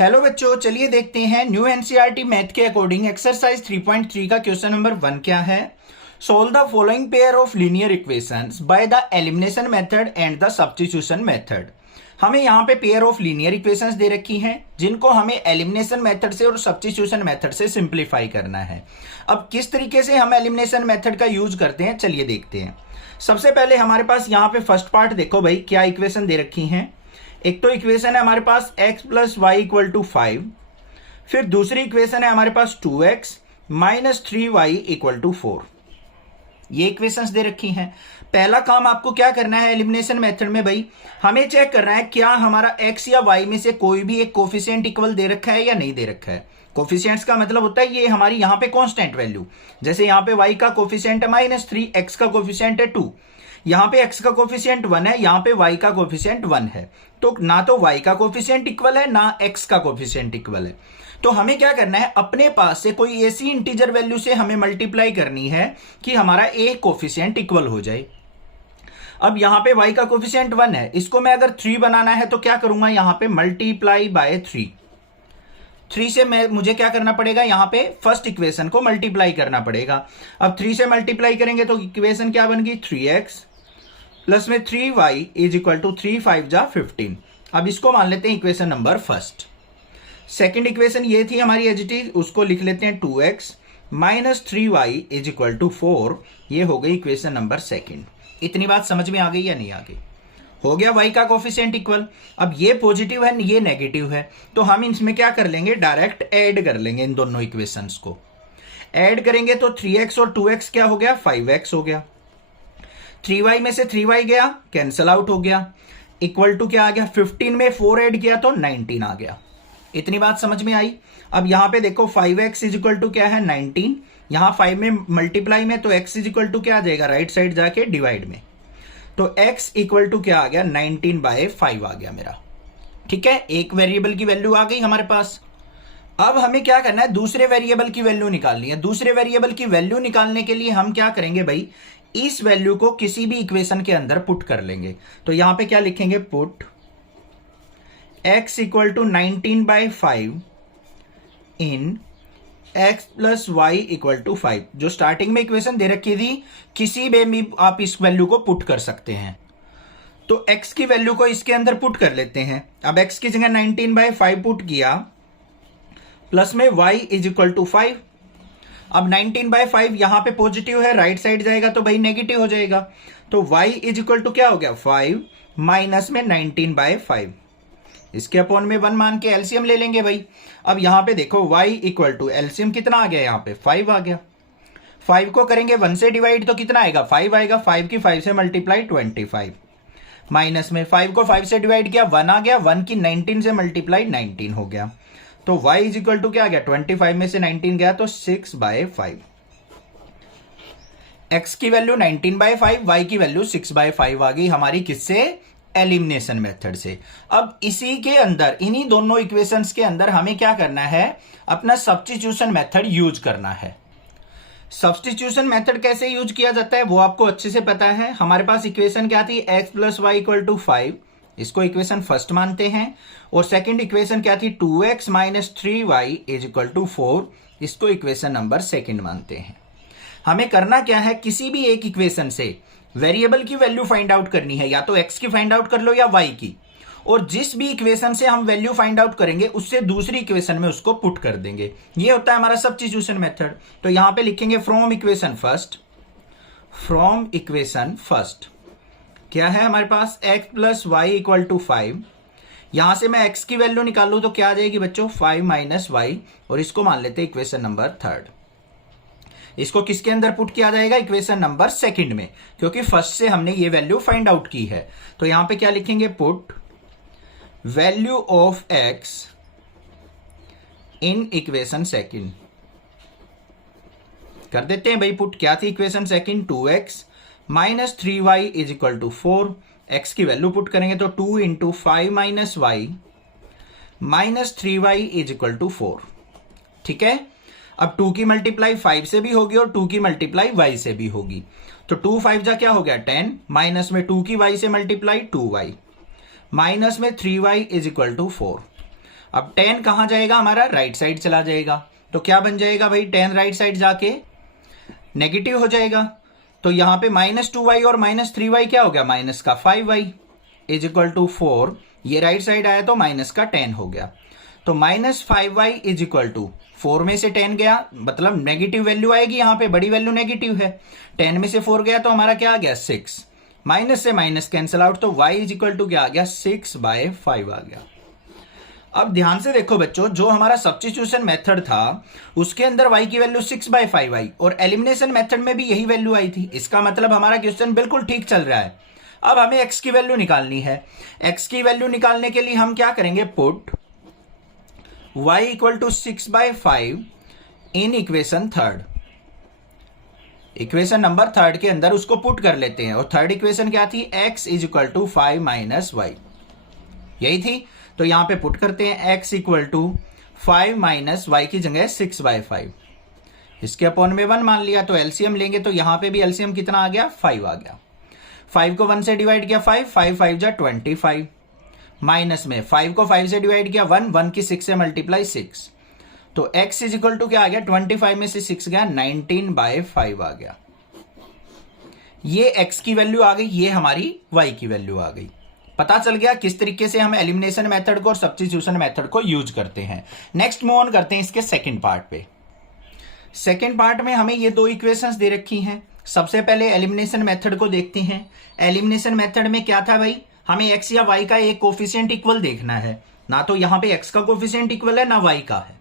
Hello बच्चों, चलिए देखते हैं न्यू एनसीईआरटी मैथ के अकॉर्डिंग एक्सरसाइज 3.3 का क्वेश्चन नंबर 1 क्या है। Solve the following pair of linear equations by the elimination method and the substitution method. हमें यहाँ पे पेयर ऑफ लीनियर इक्वेशंस दे रखी हैं जिनको हमें एलिमिनेशन मेथड से और सब्स्टिट्यूशन मेथड से सिंप्लीफाई करना है। अब किस तरीके से हम एलिमिनेशन मेथड का यूज करते हैं चलिए देखते हैं। सबसे पहले हमारे पास यहाँ पे फर्स्ट पार्ट देखो भाई, क्या इक्वेशन दे रखी हैं। एक तो इक्वेशन है हमारे पास x plus y equal to 5, फिर दूसरी इक्वेशन है हमारे पास 2x minus 3y equal to 4। ये इक्वेशंस दे रखी हैं। पहला काम आपको क्या करना है एलिमिनेशन मेथड में भाई, हमें चेक करना है क्या हमारा x या y में से कोई भी एक कोफिशिएंट इक्वल दे रखा है या नहीं दे रखा है। कोफिशिएंट्स का मतलब होता है ये हमारी यहाँ पे कांस्टेंट वैल्यू, जैसे यहाँ पे y का कोफिशिएंट है -3, x का कोफिशिएंट है 2, यहाँ पे x का कोफिशिएंट 1 है, यहाँ पे y का कोफिशिएंट 1 है। तो ना तो y का कोफिशिएंट इक्वल है ना x का कोफिशिएंट इक्वल है। तो हमें क्या करना है, अपने पास से कोई ऐसी इंटीजर वैल्यू से हमें मल्टीप्लाई करनी है कि हमारा a कोफिशिएंट इक्वल हो जाए। अब यहाँ पे y का कोफिशिएंट 1 है, इसको मैं अगर 3 बनाना है तो क्या करूंगा, यहाँ पे मल्टीप्लाई बाय 3 से मुझे क्या करना पड़ेगा, यहाँ पे फर्स्ट इक्वेशन को मल्टीप्लाई करना पड़ेगा। अब 3 से मल्टीप्लाई करेंगे तो इक्वेशन क्या बन गई, 3x प्लस में 3y इज इक्वल टू 3 5 जा 15। अब इसको मान लेते हैं equation number first. Second equation ये थी हमारी एज इट इज, उसको लिख लेते हैं 2x minus 3y is equal to 4। ये हो गई इक्वेशन नंबर सेकेंड। इतनी बात समझ में आ गई या नहीं आ गई? हो गया y का कोफिशिएंट इक्वल। अब ये पॉजिटिव है ये नेगेटिव है, तो हम इसमें क्या कर लेंगे, डायरेक्ट ऐड कर लेंगे इन दोनों इक्वेशंस को। ऐड करेंगे तो 3x और 2x क्या हो गया, 5x हो गया। 3y में से 3y गया, कैंसल आउट हो गया, इक्वल टू क्या आ गया, 15 में 4 ऐड किया तो 19 आ गया। इतनी बात समझ में आई। अब यहां पे देखो 5x इज इक्वल टू क्या है, 19। यहां 5 में मल्टीप्लाई में तो x इज इक्वल टू क्या आ जाएगा, राइट साइड जाके डिवाइड में, तो x इक्वल टू क्या आ गया, 19/5 आ गया मेरा। ठीक है, एक वेरिएबल की वैल्यू आ गई हमारे पास। अब हमें क्या करना है, दूसरे वेरिएबल की वैल्यू निकालनी है। दूसरे वेरिएबल की वैल्यू निकालने के लिए हम क्या करेंगे भाई, इस वैल्यू को किसी भी इक्वेशन के अंदर पुट कर लेंगे। तो यहां पे क्या लिखेंगे, put x equal to 19/5 in x plus y equal to 5। जो स्टार्टिंग में इक्वेशन दे रखी थी, किसी भी आप इस वैल्यू को पुट कर सकते हैं। तो x की वैल्यू को इसके अंदर पुट कर लेते हैं। अब x की जगह 19/5 पुट किया, प्लस में y इज इक्वल टू 5। अब 19/5 यहां पे पॉजिटिव है, राइट साइड जाएगा तो भाई नेगेटिव हो जाएगा। तो y इज इक्वल टू क्या हो गया, 5 माइनस में 19/5। इसके अपॉन में 1 मान के एलसीएम ले लेंगे भाई। अब यहां पे देखो y इक्वल टू एलसीएम कितना आ गया, यहां पे 5 आ गया। 5 को करेंगे 1 से डिवाइड तो कितना आएगा, 5 आएगा। 5 की 5 से मल्टीप्लाई 25, माइनस में 5 को 5 से डिवाइड किया 1 आ गया, 1 की 19 से मल्टीप्लाई 19 हो गया। तो y इज इक्वल टू क्या आ गया, 25 में से 19 गया तो 6/5। x की वैल्यू 19/5, y की वैल्यू 6/5 आ गई हमारी, किससे, एलिमिनेशन मेथड से। अब इसी के अंदर, इन्हीं दोनों इक्वेशंस के अंदर हमें क्या करना है, अपना सब्स्टिट्यूशन मेथड यूज करना है। सब्स्टिट्यूशन मेथड कैसे यूज किया जाता है वो आपको अच्छे से पता है। हमारे पास इक्वेशन क्या थी, x plus y equal to 5, इसको इक्वेशन फर्स्ट मानते हैं। और सेकंड इक्वेशन क्या थी, 2x minus 3y is equal to 4, इसको इक्वेशन नंबर सेकंड मानते हैं। हमें करना क्या है, किसी भी एक इक्वेशन से वेरिएबल की वैल्यू फाइंड आउट करनी है, या तो x की फाइंड आउट कर लो या y की, और जिस भी इक्वेशन से हम वैल्यू फाइंड आउट करेंगे उससे दूसरी इक्वेशन में उसको पुट कर देंगे। ये होता है हमारा सब्स्टिट्यूशन मेथड। तो यहां पे लिखेंगे from equation first. From equation first क्या है हमारे पास, x plus y equal to 5। यहां से मैं x की वैल्यू निकालू तो क्या आ जाएगी बच्चों, 5 माइनस वाई, और इसको मान लेते हैं इक्वेशन नंबर थर्ड। इसको किसके अंदर पुट किया जाएगा, इक्वेशन नंबर सेकंड में, क्योंकि फर्स्ट से हमने ये वैल्यू फाइंड आउट की है। तो यहां पे क्या लिखेंगे, put value of x in equation second. कर देते हैं भाई पुट, क्या थी equation second, 2x minus 3y is equal to 4। x की वैल्यू पुट करेंगे तो 2 into 5 minus y minus 3y is equal to 4। ठीक है, अब 2 की मल्टीप्लाई 5 से भी होगी और 2 की मल्टीप्लाई y से भी होगी। तो 2 5 जा क्या हो गया, 10, माइनस में 2 की y से मल्टीप्लाई 2y, माइनस में 3y इज इक्वल टू 4। अब 10 कहां जाएगा, हमारा राइट साइड चला जाएगा, तो क्या बन जाएगा भाई, 10 राइट साइड जाके नेगेटिव हो जाएगा। तो यहां पे -2y और -3y क्या हो गया, माइनस का 5y इज इक्वल टू 4, ये राइट साइड आया तो माइनस का 10 हो गया। तो -5y इज इक्वल टू 4 में से 10 गया, मतलब नेगेटिव वैल्यू आएगी, यहां पे बड़ी वैल्यू नेगेटिव है। 10 में से 4 गया तो हमारा क्या आ गया, 6। माइनस से माइनस कैंसिल आउट, तो y इज इक्वल टू क्या आ गया, 6/5 आ गया। अब ध्यान से देखो बच्चों, जो हमारा सब्स्टिट्यूशन मेथड था उसके अंदर y की वैल्यू 6/5 आई और एलिमिनेशन मेथड में भी यही वैल्यू आई थी। इसका मतलब हमारा क्वेश्चन बिल्कुल ठीक चल रहा है। अब हमें x की वैल्यू निकालनी है। x की वैल्यू निकालने के लिए हम क्या करेंगे, put y equal to 6/5 in equation third. Equation number third के अंदर उसको पुट कर लेते हैं, और थर्ड इक्वेशन क्या थी, x is equal to 5 - y, यही थी। तो यहां पे पुट करते हैं x इक्वल टू 5 - y की जगह 6/5, इसके अपॉन में 1 मान लिया। तो एलसीएम लेंगे तो यहां पे भी एलसीएम कितना आ गया, 5 आ गया। 5 को 1 से डिवाइड किया 5, 5 5 जा 25, माइनस में 5 को 5 से डिवाइड किया 1, 1 की 6 से मल्टीप्लाई 6, तो x इज इक्वल टू क्या आ गया, 25 में से 6 गया, 19/5 आ गया। ये x की वैल्यू आ गई, ये हमारी y की वैल्यू आ गई। पता चल गया किस तरीके से हम एलिमिनेशन मेथड को और सब्स्टिट्यूशन मेथड को यूज करते हैं। नेक्स्ट मूव ऑन करते हैं इसके सेकंड पार्ट पे। सेकंड पार्ट में हमें ये दो इक्वेशंस दे रखी हैं। सबसे पहले एलिमिनेशन मेथड को देखते हैं। एलिमिनेशन मेथड में क्या था भाई, हमें x या y का एक कोफिशिएंट इक्वल देखना है। ना तो यहां पे x का कोफिशिएंट इक्वल है ना y का है,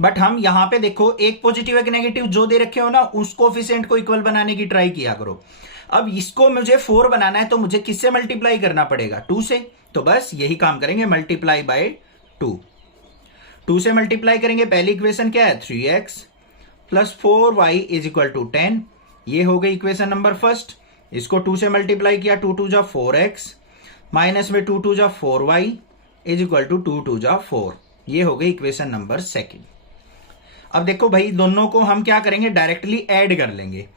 बट हम यहां पे देखो एक पॉजिटिव एक नेगेटिव जो दे रखे हो ना, उस कोफिशिएंट को इक्वल बनाने की ट्राई किया करो। अब इसको मुझे 4 बनाना है तो मुझे किससे मल्टीप्लाई करना पड़ेगा, 2 से। तो बस यही काम करेंगे, मल्टीप्लाई बाय 2 से मल्टीप्लाई करेंगे। पहली इक्वेशन क्या है, 3x plus 4y is equal to 10, ये हो गई इक्वेशन नंबर फर्स्ट। इसको 2 से मल्टीप्लाई किया, 2 2 जा 4x माइनस में 2 2 जा 4y इज इक्वल टू 2 2 जा 4, ये हो गई इक्वेशन नंबर सेकंड। अब देखो भाई, दोनों को हम क्या करेंगे, डायरेक्टली ऐड कर लेंगे।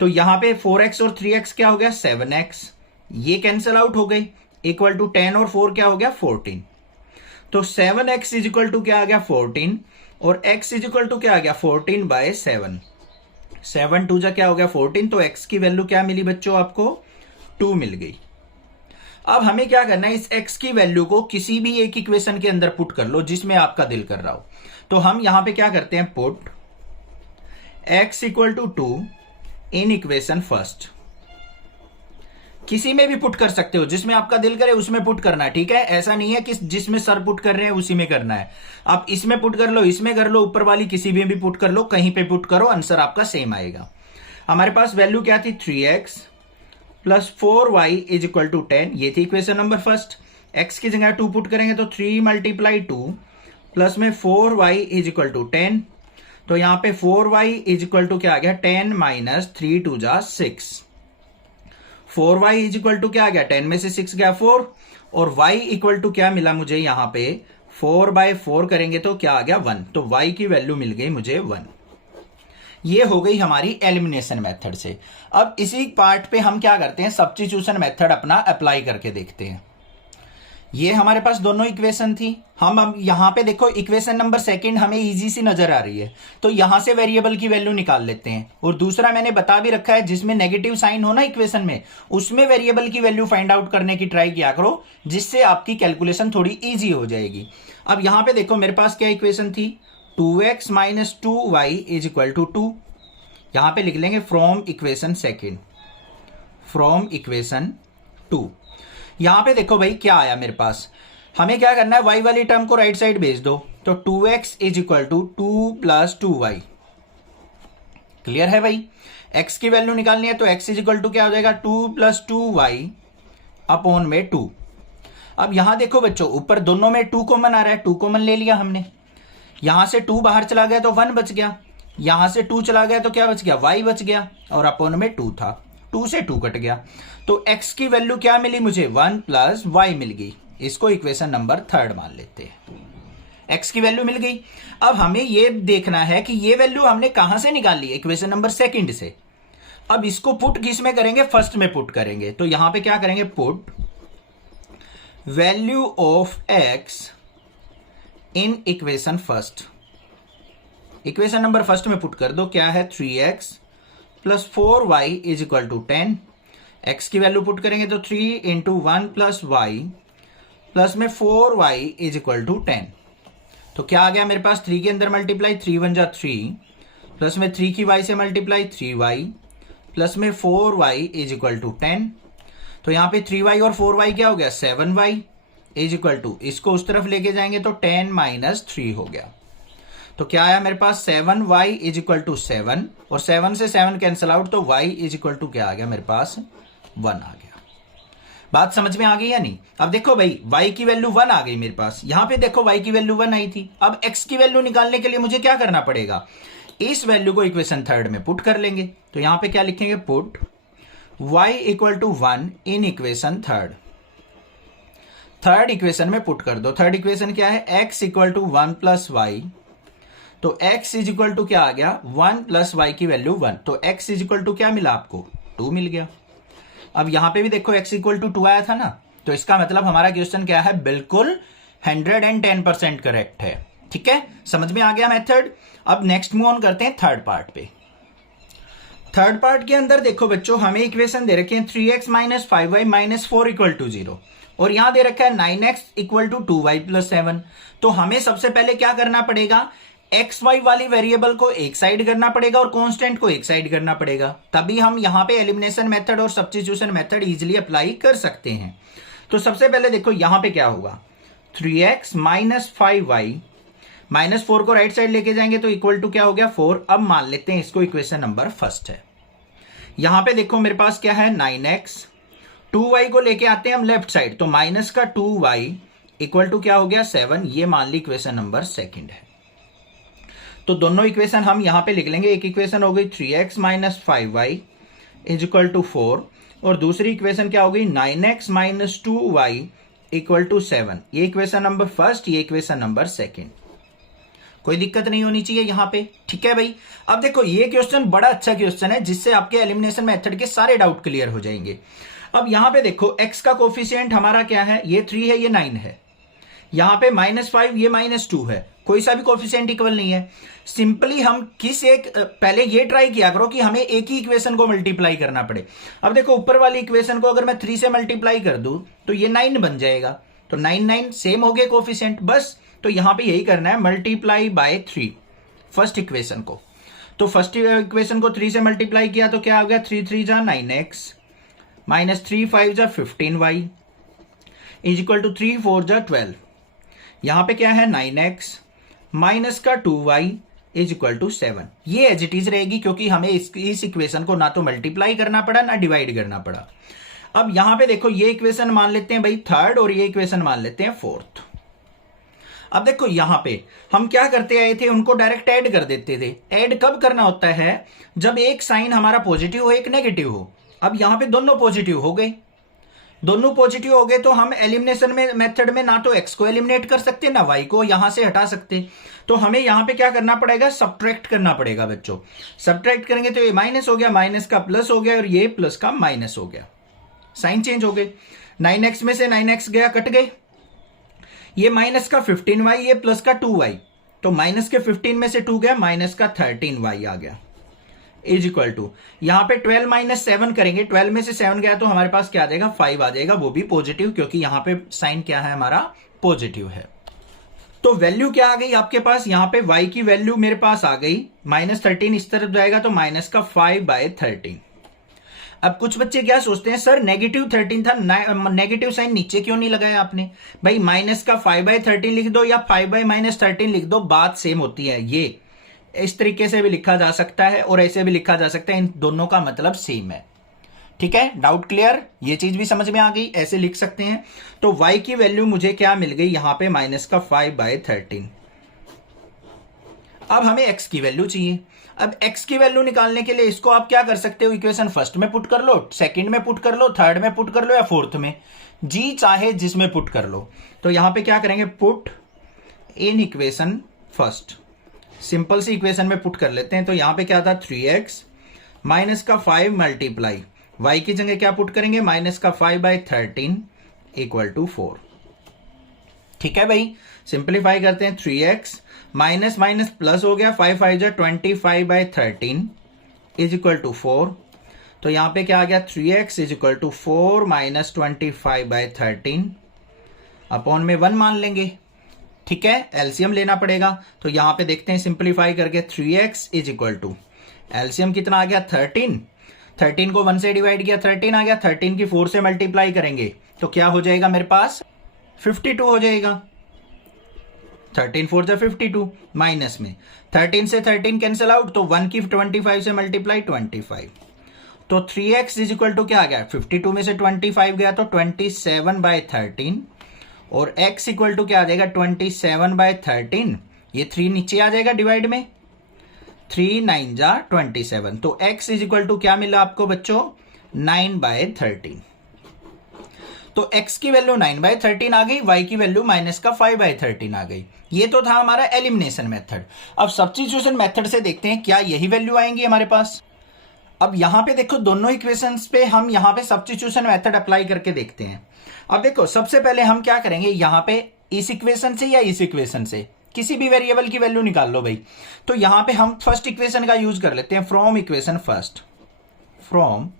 तो यहां पे 4x और 3x क्या हो गया, 7x, ये कैंसिल आउट हो गई, इक्वल टू 10 और 4 क्या हो गया, 14। तो 7x इज इक्वल टू क्या आ गया, 14, और x इज इक्वल टू क्या आ गया, 14/7। 7 2 जा क्या हो गया, 14। तो x की वैल्यू क्या मिली बच्चों, आपको 2 मिल गई। अब हमें क्या करना है, इस x की वैल्यू को किसी भी एक इक्वेशन के अंदर पुट कर लो जिसमें आपका दिल कर रहा हो। तो हम यहां पे क्या करते हैं, put x equal to 2 in equation first. किसी में भी पुट कर सकते हो, जिसमें आपका दिल करे उसमें पुट करना है, ठीक है। ऐसा नहीं है कि जिसमें सर पुट कर रहे हैं उसी में करना है। आप इसमें पुट कर लो, इसमें कर लो, ऊपर वाली किसी में भी पुट कर लो, कहीं पे पुट करो, आंसर आपका सेम आएगा। हमारे पास वैल्यू क्या थी, 3x plus 4y is equal to 10, ये थी इक्वेशन नंबर फर्स्ट। x की जगह 2 पुट करेंगे तो 3 × 2 प्लस में 4y इज इक्वल टू 10। तो यहां पे 4y इज इक्वल टू क्या आ गया, 10 माइनस 3 2 जा 6। 4y इज इक्वल टू क्या आ गया, 10 में से 6 गया 4, और y इक्वल टू क्या मिला मुझे, यहां पे 4/4 करेंगे तो क्या आ गया, 1। तो y की वैल्यू मिल गई मुझे 1। ये हो गई हमारी एलिमिनेशन मेथड से। अब इसी पार्ट पे हम क्या करते हैं, सब्स्टिट्यूशन मेथड अपना अप्लाई करके देखते हैं। ये हमारे पास दोनों इक्वेशन थी। हम अब यहां पे देखो, इक्वेशन नंबर सेकंड हमें इजी सी नजर आ रही है, तो यहां से वेरिएबल की वैल्यू निकाल लेते हैं। और दूसरा मैंने बता भी रखा है, जिसमें नेगेटिव साइन हो ना इक्वेशन में, उसमें वेरिएबल की वैल्यू फाइंड आउट करने की ट्राई किया करो, जिससे आपकी कैलकुलेशन थोड़ी ईजी हो जाएगी। अब यहां पे देखो, मेरे पास क्या इक्वेशन थी, 2x minus 2y is equal to 2। यहां पे लिख लेंगे from equation second, from equation 2। यहां पे देखो भाई क्या आया मेरे पास, हमें क्या करना है, y वाली टर्म को राइट साइड भेज दो, तो 2x is equal to 2 plus 2y। Clear है भाई। x की वैल्यू निकालनी है तो x इज इक्वल टू क्या हो जाएगा, 2 प्लस 2y अपॉन में 2। अब यहां देखो बच्चों, ऊपर दोनों में 2 कॉमन आ रहा है, 2 कॉमन ले लिया हमने। यहां से 2 बाहर चला गया तो 1 बच गया, यहां से 2 चला गया तो क्या बच गया, y बच गया, और अपॉन में 2 था, 2 से 2 कट गया। तो x की वैल्यू क्या मिली मुझे, 1 प्लस y मिल गई। इसको इक्वेशन नंबर थर्ड मान लेते हैं, x की वैल्यू मिल गई। अब हमें ये देखना है कि ये वैल्यू हमने कहां से निकाली, इक्वेशन नंबर सेकंड से। अब इसको पुट किस में करेंगे, फर्स्ट में पुट करेंगे। तो यहां पे क्या करेंगे, put value of x in equation first. Equation number first में पुट कर दो, क्या है 3x plus 4y is equal to 10। x की वैल्यू पुट करेंगे तो 3 इंटू 1 प्लस वाई प्लस में 4y इज इक्वल टू 10। तो क्या आ गया मेरे पास, 3 के अंदर मल्टीप्लाई, 3 1 जा 3 प्लस में 3 की y से मल्टीप्लाई 3y प्लस में 4y इज इक्वल टू 10। तो यहाँ पे 3y और 4y क्या हो गया, 7y इज इक्वल टू, इसको उस तरफ लेके जाएंगे तो 10 माइनस 3 हो गया। तो क्या आया मेरे पास, 7y इज इक्वल टू 7 और 7 से 7 कैंसिल आउट, तो y इज इक्वल टू क्या आ गया मेरे पास, 1 आ गया। बात समझ में आ गई या नहीं? अब देखो भाई y की वैल्यू 1 आ गई मेरे पास, यहां पे देखो y की वैल्यू 1 आई थी। अब x की वैल्यू निकालने के लिए मुझे क्या करना पड़ेगा, इस वैल्यू को इक्वेशन थर्ड में पुट कर लेंगे। तो यहां पे क्या लिखेंगे, put y equal to 1 in equation third equation में पुट कर दो। थर्ड इक्वेशन क्या है, x equal to 1 plus y, तो x इज इक्वल टू क्या आ गया, 1 प्लस वाई की वैल्यू 1, तो x इज इक्वल टू क्या मिला आपको, 2 मिल गया। अब यहां पे भी देखो x इक्वल टू 2 आया था ना, तो इसका मतलब हमारा क्वेश्चन क्या है, बिल्कुल 110% करेक्ट है। ठीक है, समझ में आ गया मेथड। अब नेक्स्ट मूव ऑन करते हैं थर्ड पार्ट पे। थर्ड पार्ट के अंदर देखो बच्चों, हमें इक्वेशन दे रखे हैं 3x minus 5y minus 4 equal to 0 और यहां दे रखा है 9x equal to 2y plus 7। तो हमें सबसे पहले क्या करना पड़ेगा, एक्स वाई वाली वेरिएबल को एक साइड करना पड़ेगा और कांस्टेंट को एक साइड करना पड़ेगा, तभी हम यहां पे एलिमिनेशन मेथड और सब्स्टिट्यूशन मेथड इजीली अप्लाई कर सकते हैं। तो सबसे पहले देखो यहां पे क्या होगा, 3x माइनस 5y माइनस 4 को राइट साइड लेके जाएंगे तो इक्वल टू क्या हो गया, 4। अब मान लेते हैं इसको इक्वेशन नंबर फर्स्ट है। यहां पे देखो मेरे पास क्या है, 9x, 2y को लेके आते हैं हम लेफ्ट साइड, तो माइनस का 2y इक्वल टू क्या हो गया, 7। ये मान ली इक्वेशन नंबर सेकंड है। तो दोनों इक्वेशन हम यहां पे लिख लेंगे। एक इक्वेशन हो गई 3x minus 5y is equal to 4 और दूसरी इक्वेशन क्या हो गई, 9x minus 2y equal to 7। ये इक्वेशन नंबर फर्स्ट, ये इक्वेशन नंबर सेकंड। कोई दिक्कत नहीं होनी चाहिए यहां पे। ठीक है भाई, अब देखो ये क्वेश्चन बड़ा अच्छा क्वेश्चन है जिससे आपके एलिमिनेशन मेथड के सारे डाउट क्लियर हो जाएंगे। अब यहां पे देखो x का कोफिशिएंट हमारा क्या है, ये 3 है, ये 9 है। यहां पे -5, ये -2 है, कोई सा भी कोफिशिएंट इक्वल नहीं है। सिंपली हम पहले ये ट्राई किया करो कि हमें एक ही इक्वेशन को मल्टीप्लाई करना पड़े। अब देखो ऊपर वाली इक्वेशन को अगर मैं 3 से मल्टीप्लाई कर दूं तो ये 9 बन जाएगा, तो 9 सेम हो गए कोफिशिएंट बस। तो यहां पे यही करना है, मल्टीप्लाई बाय 3 फर्स्ट इक्वेशन को। तो फर्स्ट इक्वेशन को 3 से मल्टीप्लाई किया तो क्या हो गया, 3 3 जा 9x माइनस 3 5 जा 15y इज इक्वल टू 3 4 जा 12। यहां पे क्या है, 9x माइनस का 2y इज इक्वल टू 7। ये एज इट इज रहेगी क्योंकि हमें इस इक्वेशन को ना तो मल्टीप्लाई करना पड़ा ना डिवाइड करना पड़ा। अब यहां पे देखो ये इक्वेशन मान लेते हैं भाई थर्ड और ये इक्वेशन मान लेते हैं फोर्थ। अब देखो यहां पे हम क्या करते आए थे, उनको डायरेक्ट ऐड कर देते थे। ऐड कब करना होता है, जब एक साइन हमारा पॉजिटिव हो एक नेगेटिव हो। अब यहां पे दोनों पॉजिटिव हो गए, दोनों पॉजिटिव हो गए तो हम एलिमिनेशन में मेथड में ना तो x को एलिमिनेट कर सकते ना y को यहां से हटा सकते। तो हमें यहां पे क्या करना पड़ेगा, सब्ट्रैक्ट करना पड़ेगा बच्चों। सब्ट्रैक्ट करेंगे तो ये माइनस हो गया, माइनस का प्लस हो गया और ये प्लस का माइनस हो गया, साइन चेंज हो गए। 9x में से 9x गया, कट गए। ये माइनस का 15y, ये प्लस का 2y, तो माइनस के 15 में से 2 गया, माइनस का 13y आ गया इज इक्वल टू, यहां पे 12 माइनस 7 करेंगे, 12 में से 7 गया तो हमारे पास क्या आ जाएगा, 5 आ जाएगा, वो भी पॉजिटिव क्योंकि यहां पे साइन क्या है हमारा, पॉजिटिव है। तो वैल्यू क्या आ गई आपके पास, यहां पे y की वैल्यू मेरे पास आ गई -13, इस तरफ जाएगा तो माइनस का 5/13। अब कुछ बच्चे क्या सोचते हैं, सर -13 था, नेगेटिव साइन नीचे क्यों नहीं लगाया आपने। भाई माइनस का 5/13 लिख दो या 5/-13 लिख दो, बात सेम होती है। ये इस तरीके से भी लिखा जा सकता है और ऐसे भी लिखा जा सकता है, इन दोनों का मतलब सेम है। ठीक है, डाउट क्लियर, ये चीज भी समझ में आ गई, ऐसे लिख सकते हैं। तो y की वैल्यू मुझे क्या मिल गई यहां पे, माइनस का 5/13। अब हमें x की वैल्यू चाहिए। अब x की वैल्यू निकालने के लिए इसको आप क्या कर सकते हो, इक्वेशन फर्स्ट में पुट कर लो, सेकंड में पुट कर लो, थर्ड में पुट कर लो या फोर्थ में, जी चाहे जिसमें पुट कर लो। तो यहां पे क्या करेंगे, put in equation first, simple सी इक्वेशन में पुट कर लेते हैं। तो यहां पे क्या था, 3x माइनस का 5 मल्टीप्लाई y की जगह क्या पुट करेंगे, माइनस का 5/13 इक्वल टू 4। ठीक है भाई, सिंप्लीफाई करते हैं। 3x माइनस माइनस प्लस हो गया, 5 5 जा 25/13 इज इक्वल टू 4। तो यहां पे क्या आ गया, 3x is equal to 4 minus 25/13 upon में 1 मान लेंगे। ठीक है, एलसीएम लेना पड़ेगा। तो यहां पे देखते हैं सिंप्लीफाई करके, 3x is equal to LCM कितना आ गया 13, 13 को 1 से डिवाइड किया 13 आ गया, 13 की 4 से मल्टीप्लाई करेंगे तो क्या हो जाएगा मेरे पास 52 हो जाएगा। 13 4 जा 52 माइनस में 13 से 13 कैंसिल आउट, तो 1 की 25 से मल्टीप्लाई 25। तो 3x इज इक्वल टू क्या आ गया, 52 में से 25 गया तो 27/13 और x इक्वल टू क्या आ जाएगा 27/13। ये 3 नीचे आ जाएगा डिवाइड में, 3 9 जा 27। तो x इज इक्वल टू क्या मिला आपको बच्चों 9/13। तो x की वैल्यू 9/13 आ गई, y की वैल्यू माइनस का 5/13 आ गई। ये तो था हमारा एलिमिनेशन मेथड। अब सब्स्टिट्यूशन मेथड से देखते हैं क्या यही वैल्यू आएंगी हमारे पास। अब यहां पे देखो दोनों इक्वेशंस पे हम यहां पे सब्स्टिट्यूशन मेथड अप्लाई करके देखते हैं। अब देखो सबसे पहले हम क्या करेंगे, यहां पे इस इक्वेशन से या इस इक्वेशन से किसी भी वेरिएबल की वैल्यू निकाल लो भाई। तो यहां पे हम फर्स्ट इक्वेशन का यूज कर लेते हैं, from equation first. From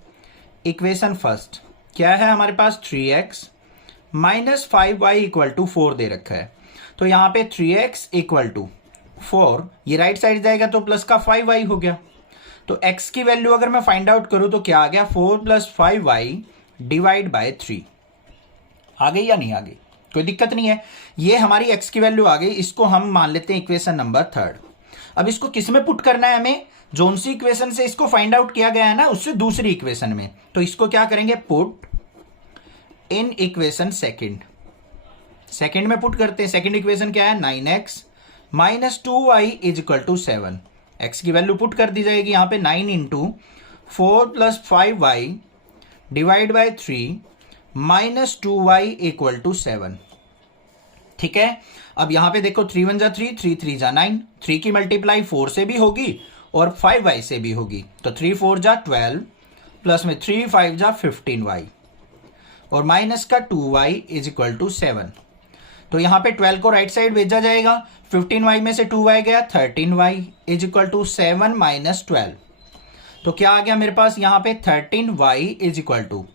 equation first क्या है हमारे पास 3x minus 5y equal to 4 दे रखा है। तो यहां पे 3x इक्वल टू 4, ये राइट साइड जाएगा तो प्लस का 5y हो गया। तो x की वैल्यू अगर मैं फाइंड आउट करूं तो क्या आ गया 4 + 5y डिवाइड बाय 3। आ गई या नहीं आ गई, कोई दिक्कत नहीं है। ये हमारी x की वैल्यू आ गई, इसको हम मान लेते हैं इक्वेशन नंबर 3। अब इसको किस में पुट करना है हमें, जोन सी इक्वेशन से इसको फाइंड आउट किया गया है ना, उससे दूसरी इक्वेशन में। तो इसको क्या करेंगे, पुट इन इक्वेशन सेकंड में पुट करते हैं। सेकंड इक्वेशन क्या है 9x minus 2y is equal to 7। x की वैल्यू पुट कर दी जाएगी यहां पे 9 into 4 + 5y divide by 3 minus 2y equal to 7। ठीक है, अब यहां पे देखो 3 1 जा 3, 3 3 जा 9, 3 की मल्टीप्लाई 4 से भी होगी और 5y से भी होगी। तो 3 4 जा 12 प्लस में 3 5 जा 15y और माइनस का 2y इज इक्वल टू 7। तो यहां पे 12 को राइट साइड भेजा जाएगा, 15y में से 2y गया 13y is equal to 7 minus 12। तो क्या आ गया मेरे पास यहां पे 13y इज इक्वल टू,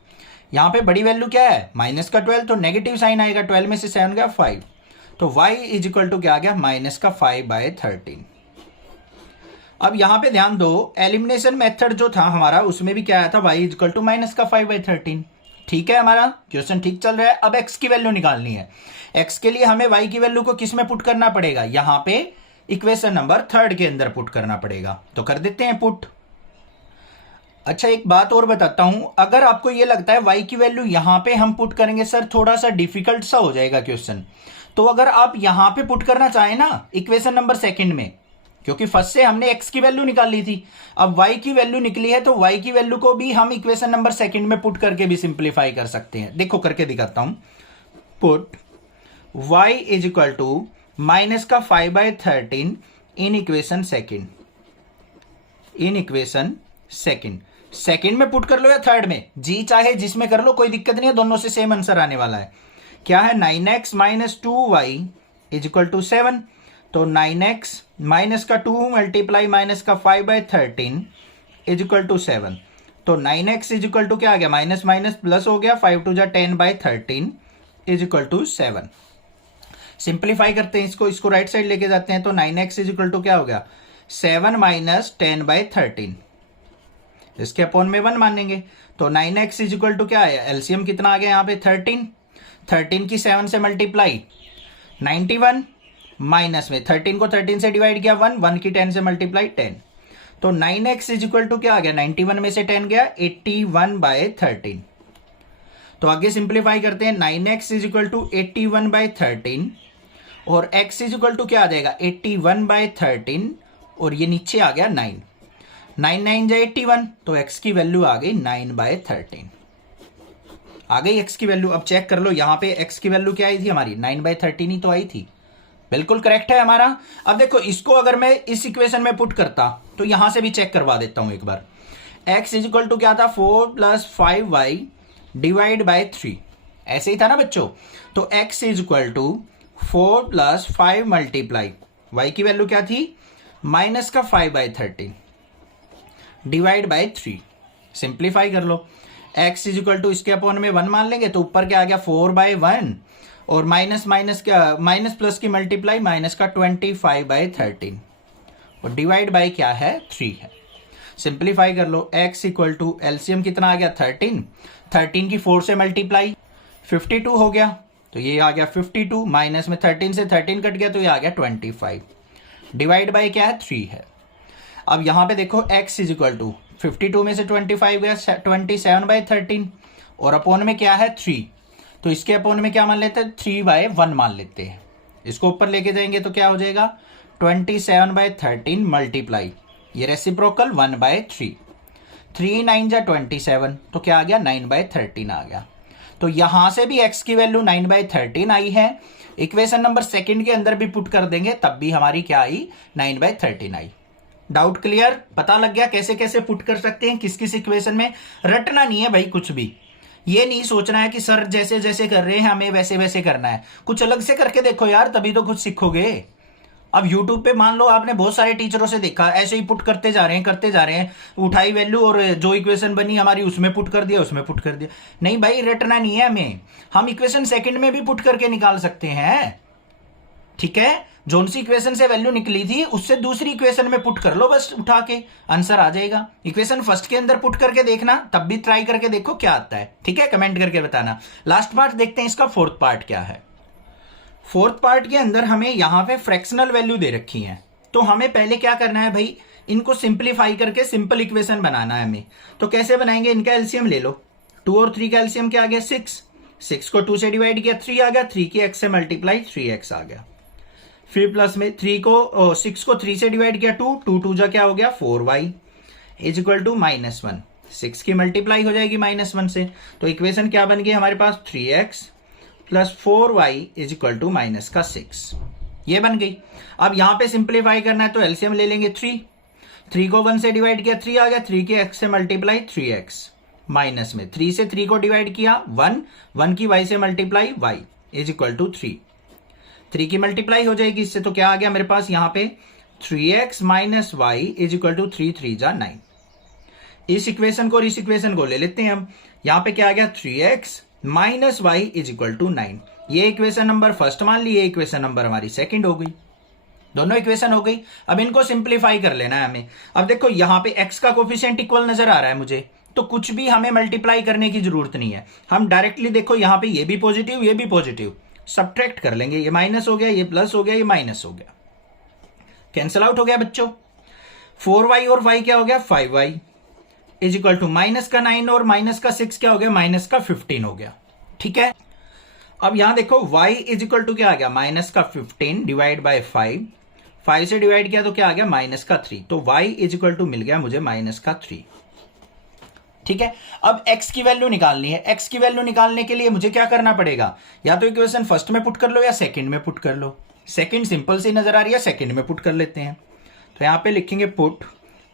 यहां पे बड़ी वैल्यू क्या है माइनस का 12, तो नेगेटिव साइन आएगा, 12 में से 7 गया 5। तो y इज इक्वल टू क्या आ गया माइनस का 5/13। अब यहां पे ध्यान दो, एलिमिनेशन मेथड जो था हमारा उसमें भी क्या आया था y is equal to minus का 5/13। ठीक है, हमारा क्वेश्चन ठीक चल रहा है। अब x की वैल्यू निकालनी है। x के लिए हमें y की वैल्यू को किस में पुट करना पड़ेगा, यहां पे इक्वेशन नंबर 3 के अंदर पुट करना पड़ेगा। तो कर देते हैं पुट। अच्छा एक बात और बताता हूं, अगर आपको यह लगता है y की वैल्यू यहां पे हम पुट करेंगे सर थोड़ा सा डिफिकल्ट सा हो जाएगा क्वेश्चन, तो अगर आप यहां पे पुट करना चाहें ना इक्वेशन नंबर 2 में, क्योंकि फर्स्ट से हमने x की वैल्यू निकाल ली थी, अब y की वैल्यू निकली है तो y की वैल्यू को भी हम इक्वेशन नंबर 2 में पुट करके भी सिंप्लीफाई कर सकते हैं। देखो करके दिखाता हूं, put y is equal to minus का 5/13 इन इक्वेशन सेकंड में पुट कर लो या थर्ड में, जी चाहे जिसमें कर लो कोई दिक्कत नहीं है, दोनों से सेम आंसर आने वाला है। क्या है 9x minus 2y is equal to 7। तो 9x माइनस का 2 मल्टीप्लाई माइनस का 5/13 इज इक्वल टू 7। तो 9x इज इक्वल टू क्या आ गया, माइनस माइनस प्लस हो गया, 5 2 जा 10/13 इज इक्वल टू 7। सिंप्लीफाई करते हैं इसको राइट साइड लेके जाते हैं। तो 9x इज इक्वल टू क्या हो गया 7 माइनस 10/13, इसके अपॉन में 1 मानेंगे। तो 9x इज इक्वल टू क्या है, एलसीएम कितना आ गया यहाँ पे 13 की 7 से मल्टीप्लाई 91 माइनस में 13 को 13 से डिवाइड किया 1 की 10 से मल्टीप्लाई 10। तो 9x इज इक्वल टू क्या आ गया 91 में से 10 गया 81/13। तो आगे सिंप्लीफाई करते हैं, 9x इज इक्वल टू 81/13 और x इज इक्वल टू क्या आ जाएगा 81/13 और ये नीचे आ गया 9 9 जा 81, तो x की वैल्यू आ गई 9/13। आ गई x की वैल्यू। अब चेक कर लो यहाँ पे x की वैल्यू क्या आई थी हमारी 9/13 ही तो आई थी, बिल्कुल करेक्ट है हमारा। अब देखो इसको अगर मैं इस इक्वेशन में पुट करता तो यहां से भी चेक करवा देता हूं एक बार। x इज इक्वल टू क्या था 4 + 5y डिवाइड बाय 3, ऐसे ही था ना बच्चों। तो x is equal to 4 plus 5 multiply y की वैल्यू क्या थी, माइनस का 5/13 डिवाइड बाय 3। सिंप्लीफाई कर लो, x इज इक्वल टू इसके अपॉन में 1 मान लेंगे तो ऊपर क्या आ गया 4/1 और माइनस माइनस क्या, माइनस प्लस की मल्टीप्लाई माइनस का 25/13 और डिवाइड बाय क्या है 3 है। सिंप्लीफाई कर लो, x इक्वल टू एलसीएम कितना आ गया 13 की 4 से मल्टीप्लाई 52 हो गया, तो ये आ गया 52 माइनस में 13 से 13 कट गया तो ये आ गया 25 डिवाइड बाय क्या है 3 है। अब यहां पे देखो x इज इक्वल टू 52 में से 25 गया 27/13 और अपॉन में क्या है 3, तो इसके अपॉन में क्या मान लेते हैं 3/1 मान लेते हैं। इसको ऊपर लेके जाएंगे तो क्या हो जाएगा 27/13 मल्टीप्लाई ये रेसिप्रोकल 1/3, 3 9 जा 27 तो क्या आ गया 9/13 आ गया। तो यहां से भी x की वैल्यू 9/13 आई है, इक्वेशन नंबर सेकंड के अंदर भी पुट कर देंगे तब भी हमारी क्या आई 9/13 आई। डाउट क्लियर, पता लग गया कैसे कैसे पुट कर सकते हैं किस किस इक्वेशन में। रटना नहीं है भाई कुछ भी, ये नहीं सोचना है कि सर जैसे जैसे कर रहे हैं हमें वैसे वैसे करना है, कुछ अलग से करके देखो यार तभी तो कुछ सीखोगे। अब YouTube पे मान लो आपने बहुत सारे टीचरों से देखा ऐसे ही पुट करते जा रहे हैं उठाई वैल्यू और जो इक्वेशन बनी हमारी उसमें पुट कर दिया उसमें पुट कर दिया। नहीं भाई रटना नहीं है हमें, हम इक्वेशन सेकंड में भी पुट करके निकाल सकते हैं, ठीक है। जोन सी इक्वेशन से वैल्यू निकली थी उससे दूसरी इक्वेशन में पुट कर लो, बस उठा के आंसर आ जाएगा। इक्वेशन फर्स्ट के अंदर पुट करके देखना, तब भी ट्राई करके देखो क्या आता है, ठीक है, कमेंट करके बताना। लास्ट पार्ट देखते हैं इसका, फोर्थ पार्ट क्या है। फोर्थ पार्ट के अंदर हमें यहां पे फ्रैक्शनल वैल्यू दे रखी है, तो हमें पहले क्या करना है भाई, इनको सिंप्लीफाई करके सिंपल इक्वेशन बनाना है हमें। तो कैसे बनाएंगे, इनका एलसीएम ले लो, 2 और 3 का एलसीएम क्या आ गया 6 को 2 से डिवाइड किया 3 आ गया, 3 की x से मल्टीप्लाई 3x आ गया। फिर प्लस में 6 को 3 से डिवाइड किया 2 जा क्या हो गया 4y इज इक्वल टू -1, 6 की मल्टीप्लाई हो जाएगी -1 से, तो इक्वेशन क्या बन गई हमारे पास 3x plus 4y is equal to -6, ये बन गई। अब यहां पे सिंप्लीफाई करना है तो एलसीएम ले लेंगे 3 को 1 से डिवाइड किया 3 आ गया, 3 की x से मल्टीप्लाई 3x माइनस में 3 से 3 को डिवाइड किया 1 की y से multiply y is equal to 3 की मल्टीप्लाई हो जाएगी इससे, तो क्या आ गया मेरे पास यहाँ पे 3x minus y is equal to 3 जा 9। इस इक्वेशन को और इस इक्वेशन को ले लेते हैं हम, यहाँ पे क्या आ गया 3x minus y is equal to 9। ये इक्वेशन नंबर फर्स्ट मान ली, ये इक्वेशन नंबर हमारी सेकंड हो गई, दोनों इक्वेशन हो गई। अब इनको सिंप्लीफाई कर लेना है हमें। अब देखो यहाँ पे x का कोफिशिएंट इक्वल नजर आ रहा है मुझे, तो कुछ भी हमें मल्टीप्लाई करने की जरूरत नहीं है, हम डायरेक्टली देखो यहाँ पे ये भी पॉजिटिव ये भी पॉजिटिव, सब्ट्रैक्ट कर लेंगे, ये माइनस हो गया ये प्लस हो गया ये माइनस हो गया, कैंसिल आउट हो गया बच्चों। 4y और y क्या हो गया 5y is equal to minus का 9 और माइनस का 6 क्या हो गया माइनस का 15 हो गया, ठीक है। अब यहां देखो y इज इक्वल टू क्या आ गया माइनस का 15 डिवाइड बाय 5 से डिवाइड किया तो क्या आ गया माइनस का 3, तो y इज इक्वल टू मिल गया मुझे माइनस का 3, ठीक है। अब x की वैल्यू निकालनी है, x की वैल्यू निकालने के लिए मुझे क्या करना पड़ेगा, या तो इक्वेशन फर्स्ट में पुट कर लो या सेकंड में पुट कर लो। सेकंड सिंपल सी नजर आ रही है, सेकंड में पुट कर लेते हैं, तो यहां पे लिखेंगे put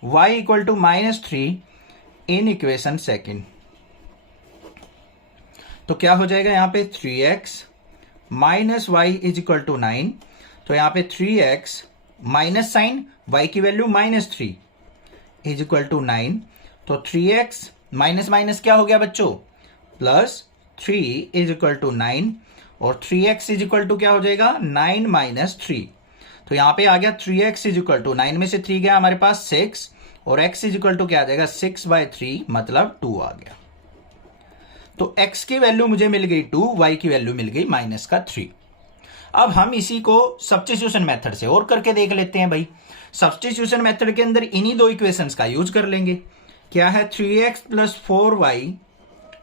y equal to -3 in equation second, तो क्या हो जाएगा यहाँ पे 3x minus y is equal to 9, तो यहाँ पे 3x माइनस साइन y की वैल्यू -3 इज इक्वल टू 9, तो 3x माइनस माइनस क्या हो गया बच्चों प्लस 3 इज इक्वल टू 9 और 3x इज इक्वल टू क्या हो जाएगा 9 माइनस 3, तो यहाँ पे आ गया 3x इज इक्वल टू 9 में से 3 गया हमारे पास 6 और x इज इक्वल टू क्या आ जाएगा 6/3 मतलब 2 आ गया। तो x की वैल्यू मुझे मिल गई 2, y की वैल्यू मिल गई -3। अब हम इसी को सब्स्टिट्यूशन मेथड से और करके देख लेते हैं भाई। सब्स्टिट्यूशन मेथड के अंदर इन्हीं दो इक्वेशंस का यूज कर लेंगे। क्या है 3x plus 4y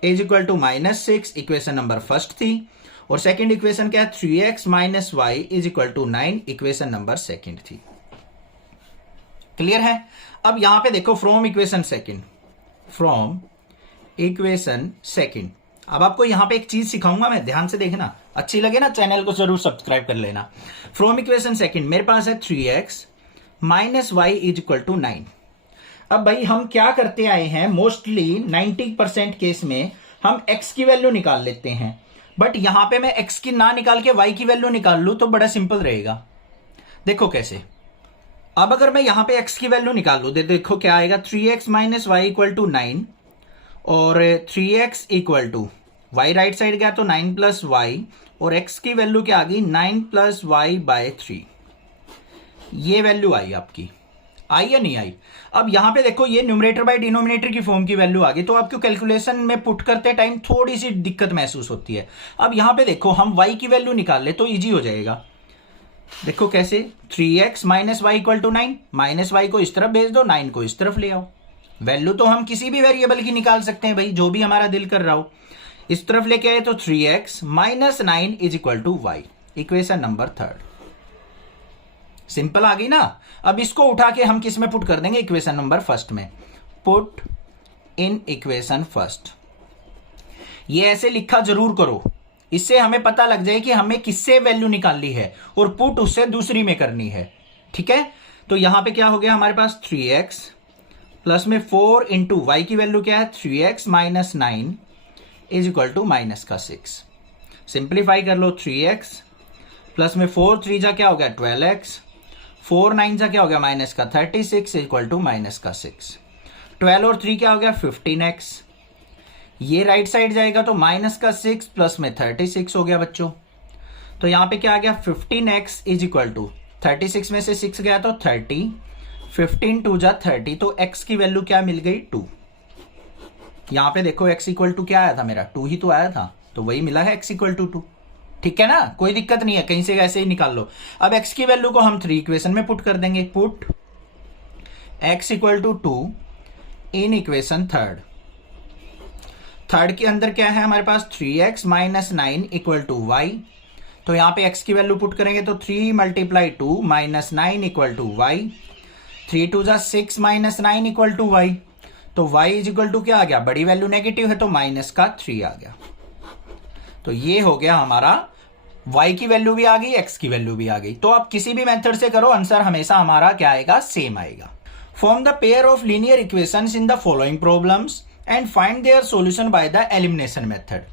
is equal to -6, equation number first थी, और सेकंड इक्वेशन क्या है 3x minus y is equal to 9, equation number second थी। क्लियर है। अब यहां पे देखो फ्रॉम इक्वेशन सेकंड, अब आपको यहां पे एक चीज सिखाऊंगा मैं, ध्यान से देखना, अच्छी लगे ना चैनल को जरूर सब्सक्राइब कर लेना। फ्रॉम इक्वेशन सेकंड मेरे पास है 3x minus y is equal to 9। अब भाई हम क्या करते आए हैं, मोस्टली 90% केस में हम x की वैल्यू निकाल लेते हैं। बट यहां पे मैं x की ना निकाल के y की वैल्यू निकाल लूं तो बड़ा सिंपल रहेगा। देखो कैसे, अब अगर मैं यहां पे x की वैल्यू निकाल लूं, देखो क्या आएगा, 3x minus y equal to 9 और 3x equal to y right side गया तो 9 प्लस वाई और x की वैल्यू क्या आ गई 9 प्लस वाई बाय 3। ये वैल्यू आई आपकी, आई या नहीं आई। अब यहां पे देखो ये न्यूमरेटर बाय डिनोमिनेटर की फॉर्म की वैल्यू आ गई, तो आपको कैलकुलेशन में पुट करते टाइम थोड़ी सी दिक्कत महसूस होती है। अब यहां पे देखो हम y की वैल्यू निकाल ले तो इजी हो जाएगा। देखो कैसे, 3x minus y equal to 9, minus y को इस तरफ भेज दो, 9 को इस तरफ ले आओ। वैल्यू तो हम किसी भी वेरिएबल की निकाल सकते हैं भाई, जो भी हमारा दिल कर रहा हो। इस तरफ लेके आए तो 3x minus 9 is equal to y, equation number 3। Simple आ गई ना। अब इसको उठा के हम किस में पुट कर देंगे, इक्वेशन नंबर 1 में। Put in equation 1। ये ऐसे लिखा जरूर करो, इससे हमें पता लग जाए कि हमें किससे वैल्यू निकालनी है और पुट उससे दूसरी में करनी है। ठीक है, तो यहां पे क्या हो गया हमारे पास 3x प्लस में 4 इंटू वाई की वैल्यू क्या है 3x minus 9 is equal to minus का 6। सिंप्लीफाई कर लो, 3x प्लस में 4 3 जा क्या हो गया 12x, 4 9 जा क्या हो गया माइनस का 36 इक्वल टू माइनस का 6। 12 और 3 क्या हो गया 15x, ये राइट साइड जाएगा तो माइनस का 6 प्लस में 36 हो गया बच्चों। तो यहां पे क्या आ गया 15x इज इक्वल टू 36 में से 6 गया तो 30, 15 2 जा 30, तो x की वैल्यू क्या मिल गई 2। यहां पे देखो x इक्वल टू क्या आया था मेरा 2 ही तो आया था, तो वही मिला है x इक्वल टू 2। ठीक है ना, कोई दिक्कत नहीं है, कहीं से ऐसे ही निकाल लो। अब x की वैल्यू को हम 3 इक्वेशन में पुट कर देंगे। Put x equal to 2 in equation 3। Third के अंदर क्या है हमारे पास 3x minus 9 equal to y, तो यहां पे x की वैल्यू पुट करेंगे तो 3 multiply 2 minus 9 equal to y, 3 2 जा 6 माइनस 9 इक्वल टू वाई, तो y इज इक्वल टू क्या आ गया, बड़ी वैल्यू नेगेटिव है तो माइनस का 3 आ गया। तो ये हो गया हमारा, y की वैल्यू भी आ गई, x की वैल्यू भी आ गई। तो आप किसी भी मेथड से करो, आंसर हमेशा हमारा क्या आएगा, सेम आएगा। Form the pair of linear equations in the following problems and find their solution by the elimination method.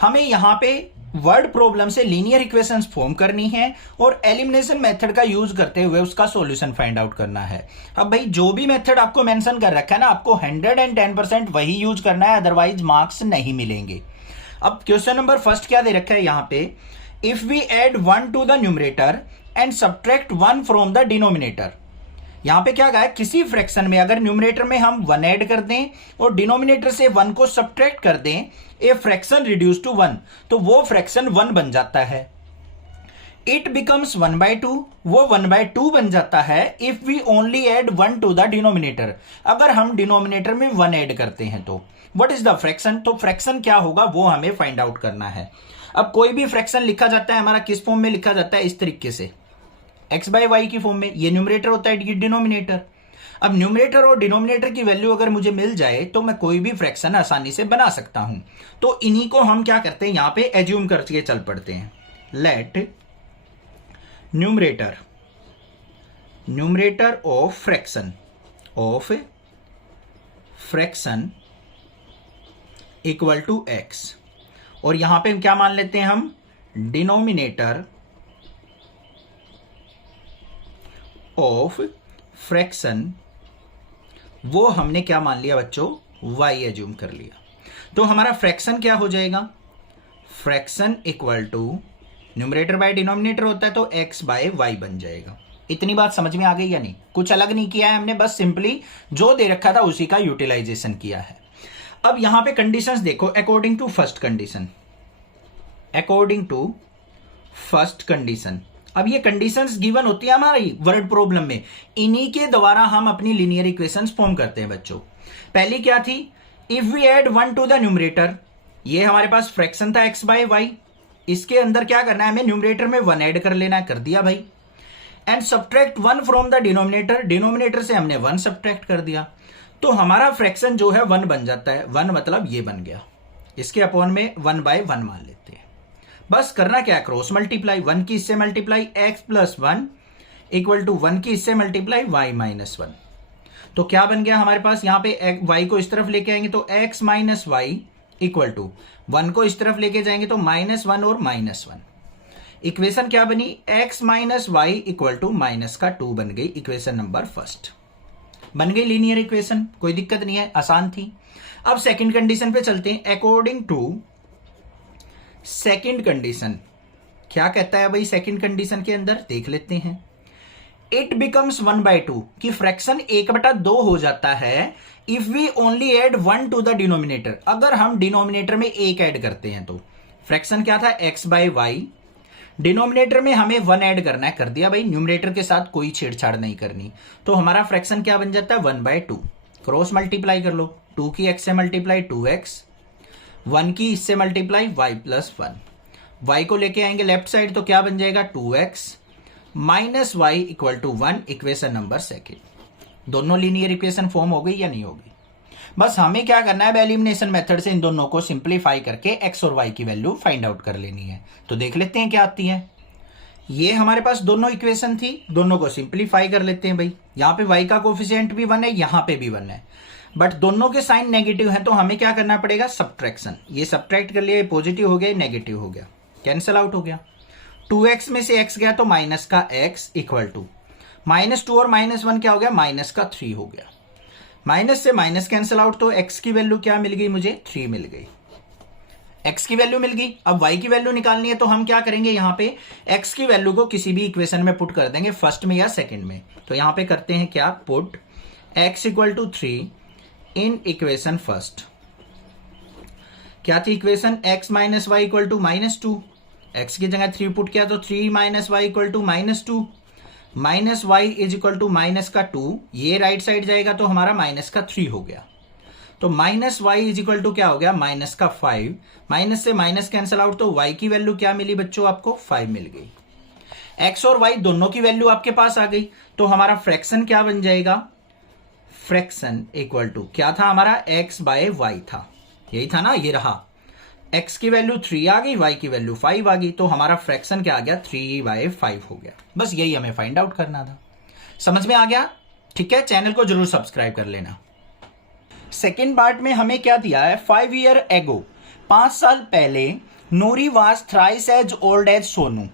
हमें यहां पे वर्ड प्रॉब्लम से लीनियर इक्वेशंस फॉर्म करनी है और एलिमिनेशन मेथड का यूज करते हुए उसका सॉल्यूशन फाइंड आउट करना है। अब भाई जो भी मेथड आपको मेंशन कर रखा है ना, आपको 110% वही यूज करना है, अदरवाइज मार्क्स नहीं मिलेंगे। अब क्वेश्चन नंबर 1 क्या दे रखा है यहां पे, if we add 1 to the numerator and subtract 1 from the denominator. यहां पे क्या कहा है, किसी फ्रैक्शन में अगर न्यूमरेटर में हम 1 ऐड कर दें और डिनोमिनेटर से 1 को सब्ट्रैक्ट कर दें, ए फ्रैक्शन रिड्यूस टू 1, तो वो फ्रैक्शन 1 बन जाता है। इट बिकम्स 1/2, वो 1/2 बन जाता है if we only add 1 to the denominator. अगर हम डिनोमिनेटर में 1 ऐड करते हैं तो व्हाट इज द फ्रैक्शन, तो फ्रैक्शन क्या होगा वो हमें फाइंड आउट करना है। अब कोई भी फ्रैक्शन लिखा जाता है हमारा किस फॉर्म में लिखा जाता है, इस तरीके से x बाय वाई की फॉर्म में। ये न्यूमरेटर होता है, ये डिनोमिनेटर। अब न्यूमरेटर और डिनोमिनेटर की वैल्यू अगर मुझे मिल जाए तो मैं कोई भी फ्रैक्शन आसानी से बना सकता हूं। तो इन्हीं को हम क्या करते हैं यहां पे एज्यूम करके चल पड़ते हैं। Let numerator of fraction equal to x, और यहां पे क्या मान लेते हैं हम, डिनोमिनेटर ऑफ फ्रैक्शन, वो हमने क्या मान लिया बच्चों, y एज्यूम कर लिया। तो हमारा फ्रैक्शन क्या हो जाएगा, fraction equal to numerator by denominator होता है तो x बाय वाई बन जाएगा। इतनी बात समझ में आ गई या नहीं, कुछ अलग नहीं किया है हमने, बस सिंपली जो दे रखा था उसी का यूटिलाइजेशन किया है। अब यहां पे कंडीशंस देखो, अकॉर्डिंग टू फर्स्ट कंडीशन। अब ये कंडीशंस गिवन होती है हमारी वर्ड प्रॉब्लम में, इन्हीं के द्वारा हम अपनी लीनियर इक्वेशंस फॉर्म करते हैं बच्चों। पहली क्या थी, if we add 1 to the numerator, ये हमारे पास फ्रैक्शन था x बाय वाई, इसके अंदर क्या करना है हमें, न्यूमरेटर में 1 ऐड कर लेना है, कर दिया भाई। And subtract 1 from the denominator, denominator से हमने 1 सब्ट्रैक्ट कर दिया, तो हमारा फ्रैक्शन जो है 1 बन जाता है। 1 मतलब ये बन गया, इसके अपॉन में 1 बाय 1 मान लेते हैं। बस करना क्या है, क्रॉस मल्टीप्लाई, 1 की इससे multiply x plus 1 equal to 1 की इससे मल्टीप्लाई y माइनस 1। तो क्या बन गया हमारे पास, यहां पे y को इस तरफ लेके आएंगे तो x minus y equal to 1 को इस तरफ लेके जाएंगे तो -1 और -1। इक्वेशन क्या बनी, x minus y equal to minus का 2 बन गई। इक्वेशन नंबर फर्स्ट बन गई लीनियर इक्वेशन, कोई दिक्कत नहीं है, आसान थी। अब सेकंड कंडीशन पे चलते हैं। अकॉर्डिंग टू सेकंड कंडीशन क्या कहता है भाई, सेकंड कंडीशन के अंदर देख लेते हैं। इट बिकम्स 1/2 कि फ्रैक्शन 1/2 हो जाता है if we only add 1 to the denominator. अगर हम डिनोमिनेटर में 1 ऐड करते हैं तो फ्रैक्शन क्या था, x/y, डिनोमिनेटर में हमें 1 ऐड करना है, कर दिया भाई। न्यूमरेटर के साथ कोई छेड़छाड़ नहीं करनी, तो हमारा फ्रैक्शन क्या बन जाता है 1/2। क्रॉस मल्टीप्लाई कर लो, 2 की x से मल्टीप्लाई 2x, 1 की इससे मल्टीप्लाई y+1। y को लेके आएंगे लेफ्ट साइड तो क्या बन जाएगा 2x minus y equal to 1। Equation number second. दोनों लीनियर इक्वेशन फॉर्म हो गई या नहीं होगी। बस हमें क्या करना है, एलिमिनेशन मेथड से इन दोनों को सिंप्लीफाई करके x और y की वैल्यू फाइंड आउट कर लेनी है। तो देख लेते हैं क्या आती है। ये हमारे पास दोनों इक्वेशन थी, दोनों को सिंप्लीफाई कर लेते हैं भाई। यहाँ पे y का कोफिशिएंट भी 1 है, यहाँ पे भी 1 है, बट दोनों के साइन नेगेटिव है, तो हमें क्या करना पड़ेगा, सब्ट्रैक्शन। ये सब्ट्रैक्ट कर लिया, पॉजिटिव हो गया, नेगेटिव हो गया, कैंसिल आउट हो गया। 2x में से x गया तो माइनस का x इक्वल टू -2 और -1 क्या हो गया, -3 हो गया। माइनस से माइनस कैंसिल आउट, तो x की वैल्यू क्या मिल गई मुझे, 3 मिल गई। x की वैल्यू मिल गई। अब y की वैल्यू निकालनी है, तो हम क्या करेंगे, यहाँ पे x की वैल्यू को किसी भी इक्वेशन में पुट कर देंगे, फर्स्ट में या सेकंड में। तो यहाँ पे करते हैं क्या, put x equal to 3 in equation first. क्या थी equation, x minus y equal to -2। x की जगह 3 पुट किया तो 3 minus y equal to -2, minus y is equal to -2। ये राइट साइड जाएगा तो हमारा -3 हो गया। तो minus y is equal to क्या हो गया, -5। माइनस से माइनस कैंसिल आउट, तो y की वैल्यू क्या मिली बच्चों आपको, 5 मिल गई। x और y दोनों की वैल्यू आपके पास आ गई, तो हमारा फ्रैक्शन क्या बन जाएगा, फ्रैक्शन इक्वल टू क्या था हमारा, x/y था, यही था ना, ये रहा। x की वैल्यू 3 आ गई, y की वैल्यू 5 आ गई, तो हमारा फ्रैक्शन क्या आ गया, 3/5 हो गया। बस यही हमें फाइंड आउट करना था। समझ में आ गया, ठीक है। चैनल को जरूर सब्सक्राइब कर लेना। सेकेंड पार्ट में हमें क्या दिया है, 5 ईयर एगो, 5 साल पहले Noori was thrice as old as Sonu.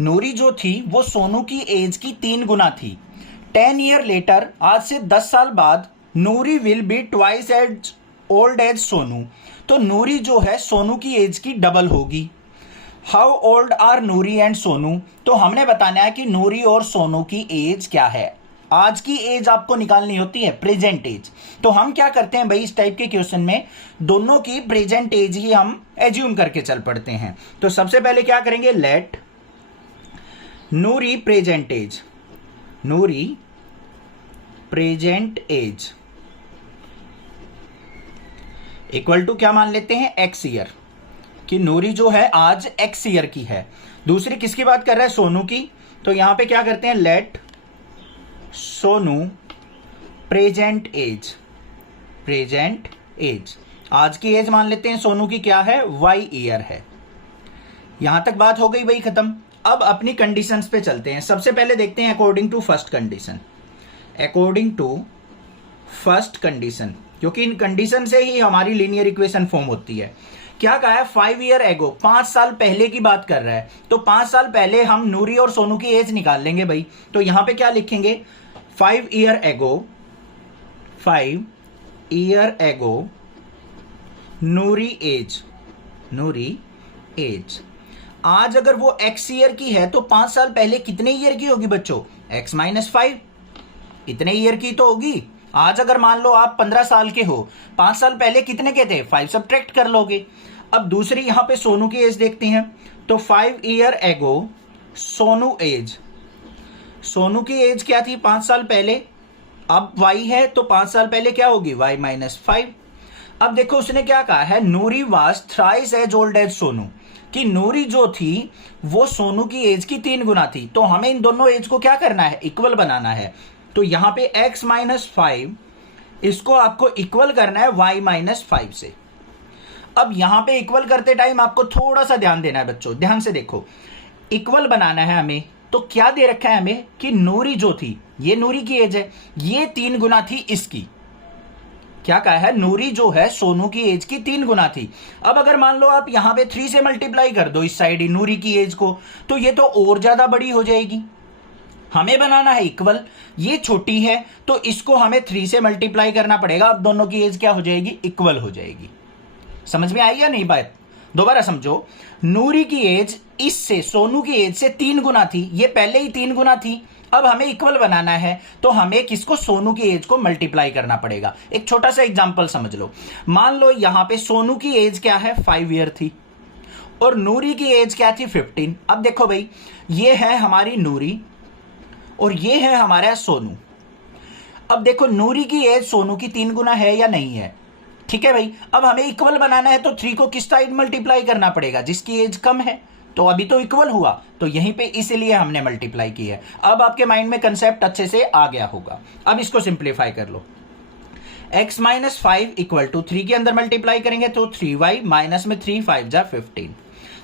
Noori जो थी वो सोनू की एज की 3 गुना थी। 10 ईयर लेटर, आज से 10 साल बाद, Noori will be twice as old as Sonu. तो नूरी जो है सोनू की एज की डबल होगी। How old are Noori and Sonu, तो हमने बताना है कि नूरी और सोनू की एज क्या है। आज की एज आपको निकालनी होती है, प्रेजेंट एज। तो हम क्या करते हैं भाई, इस टाइप के क्वेश्चन में दोनों की प्रेजेंट एज ही हम एज्यूम करके चल पड़ते हैं। तो सबसे पहले क्या करेंगे, let Noori present age, Noori present age equal to क्या मान लेते हैं, x ईयर, कि नूरी जो है आज x ईयर की है। दूसरी किसकी बात कर रहा है, सोनू की। तो यहां पे क्या करते हैं, let Sonu present age, present age, आज की एज मान लेते हैं सोनू की क्या है, y ईयर है। यहां तक बात हो गई भाई, खत्म। अब अपनी कंडीशंस पे चलते हैं। सबसे पहले देखते हैं according to first condition. According to first condition, क्योंकि इन कंडीशन से ही हमारी लीनियर इक्वेशन फॉर्म होती है। क्या कहा है, 5 ईयर एगो, 5 साल पहले की बात कर रहा है। तो 5 साल पहले हम नूरी और सोनू की एज निकाल लेंगे भाई। तो यहां पे क्या लिखेंगे, 5 ईयर एगो, 5 ईयर एगो नूरी एज, नूरी एज। आज अगर वो x ईयर की है तो 5 साल पहले कितने ईयर की होगी बच्चों, x-5, इतने ईयर की तो होगी। आज अगर मान लो आप 15 साल के हो, 5 साल पहले कितने के थे, 5 सब्ट्रैक्ट कर लोगे। अब दूसरी यहां पे सोनू की एज देखते हैं। तो 5 year ago Sonu as, Sonu की एज क्या थी 5 साल पहले, अब y है तो 5 साल पहले क्या होगी, y-5। अब देखो उसने क्या कहा है, Noori was thrice as old as Sonu, कि नूरी जो थी वो सोनू की एज की 3 गुना थी। तो हमें इन दोनों एज को क्या करना है, इक्वल बनाना है। तो यहां पे x-5 इसको आपको इक्वल करना है y-5 से। अब यहां पे इक्वल करते टाइम आपको थोड़ा सा ध्यान देना है बच्चों, ध्यान से देखो। इक्वल बनाना है हमें, तो क्या दे रखा है हमें कि नूरी जो थी, ये नूरी की एज है, ये 3 गुना थी इसकी, क्या कहा है, नूरी जो है सोनू की एज की 3 गुना थी। अब अगर मान लो आप यहां पे 3 से मल्टीप्लाई कर दो इस साइड ही नूरी की एज को, तो ये तो और ज्यादा बड़ी हो जाएगी। हमें बनाना है इक्वल, ये छोटी है तो इसको हमें 3 से मल्टीप्लाई करना पड़ेगा। अब दोनों की एज क्या हो जाएगी, इक्वल हो जाएगी। समझ में आई या नहीं बात? दोबारा समझो, नूरी की एज इससे सोनू की एज से 3 गुना थी, ये पहले ही 3 गुना थी। अब हमें इक्वल बनाना है तो हमें किसको, सोनू की एज को मल्टीप्लाई करना पड़ेगा। एक छोटा सा एग्जांपल समझ लो, मान लो यहां पे सोनू की एज क्या है, 5 ईयर थी और नूरी की एज क्या थी, 15। अब देखो भाई, ये है हमारी नूरी और ये है हमारा सोनू। अब देखो नूरी की एज सोनू की 3 गुना है या नहीं है, ठीक है भाई। अब हमें इक्वल बनाना है तो 3 को किस साइड मल्टीप्लाई करना पड़ेगा, जिसकी एज कम है। तो अभी तो इक्वल हुआ, तो यहीं पे इसीलिए हमने मल्टीप्लाई की है। अब आपके माइंड में कंसेप्ट अच्छे से आ गया होगा। अब इसको सिंप्लीफाई कर लो, x माइनस 5 इक्वल टू 3 के अंदर मल्टीप्लाई करेंगे तो 3y माइनस में 3 5 जा 15।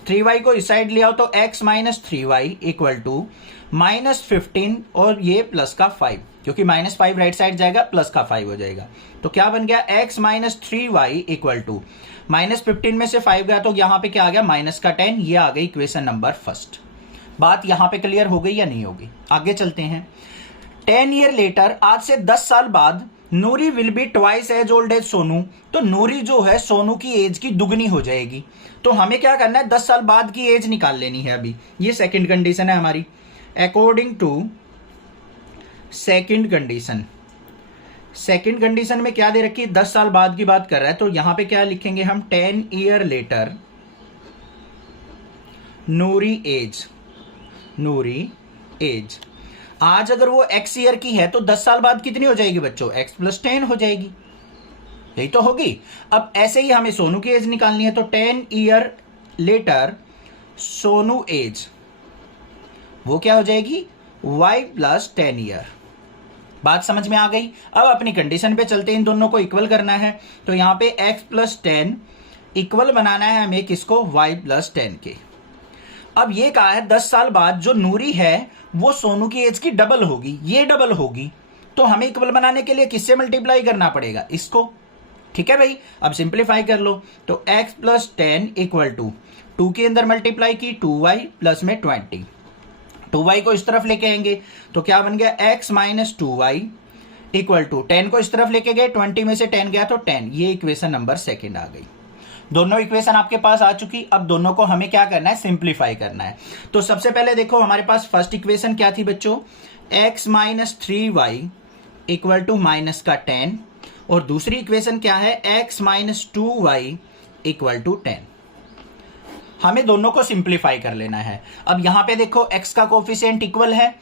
3y को इस साइड ले आओ तो x minus 3y equal to minus 15 और ये प्लस का 5, क्योंकि माइनस 5 राइट साइड जाएगा प्लस का 5 हो जाएगा। तो क्या बन गया, x minus 3y equal to minus 15 में से 5 गया तो यहां पे क्या आ गया, माइनस का 10। ये आ गई इक्वेशन नंबर फर्स्ट। बात यहां पे क्लियर हो गई या नहीं होगी? आगे चलते हैं। 10 ईयर लेटर, आज से 10 साल बाद Noori will be twice as old as Sonu. तो नूरी जो है सोनू की एज की दुगनी हो जाएगी। तो हमें क्या करना है, 10 साल बाद की एज निकाल लेनी है। अभी ये सेकंड कंडीशन है हमारी। According to second condition, second condition में क्या दे रखी है, 10 साल बाद की बात कर रहा है। तो यहां पे क्या लिखेंगे हम, 10 ईयर लेटर नूरी एज, नूरी एज। आज अगर वो x ईयर की है तो 10 साल बाद कितनी हो जाएगी बच्चों, x प्लस 10 हो जाएगी, यही तो होगी। अब ऐसे ही हमें सोनू की एज निकालनी है तो 10 ईयर लेटर सोनू एज, वो क्या हो जाएगी, y प्लस 10 ईयर। बात समझ में आ गई? अब अपनी कंडीशन पे चलते हैं, इन दोनों को इक्वल करना है। तो यहां पे x प्लस 10 इक्वल बनाना है हमें किसको, y प्लस 10 के। अब ये कहा है 10 साल बाद जो नूरी है वो सोनू की एज की डबल होगी, ये डबल होगी। तो हमें इक्वल बनाने के लिए किससे मल्टीप्लाई करना पड़ेगा, इसको। ठीक है भाई, अब सिंप्लीफाई कर लो। तो x प्लस 10 इक्वल टू 2 के अंदर मल्टीप्लाई की 2y प्लस में 20। 2y को इस तरफ लेके आएंगे तो क्या बन गया, x minus 2y equal to 10 को इस तरफ लेके गए, 20 में से 10 गया तो 10। ये इक्वेशन नंबर सेकंड आ गई। दोनों इक्वेशन आपके पास आ चुकी। अब दोनों को हमें क्या करना है, सिंप्लीफाई करना है। तो सबसे पहले देखो हमारे पास फर्स्ट इक्वेशन क्या थी बच्चों, x minus 3y equal to minus का 10, और दूसरी इक्वेशन क्या है, x minus 2y equal to 10। हमें दोनों को सिंप्लीफाई कर लेना है। अब यहां पे देखो x का कोफिशिएंट इक्वल है,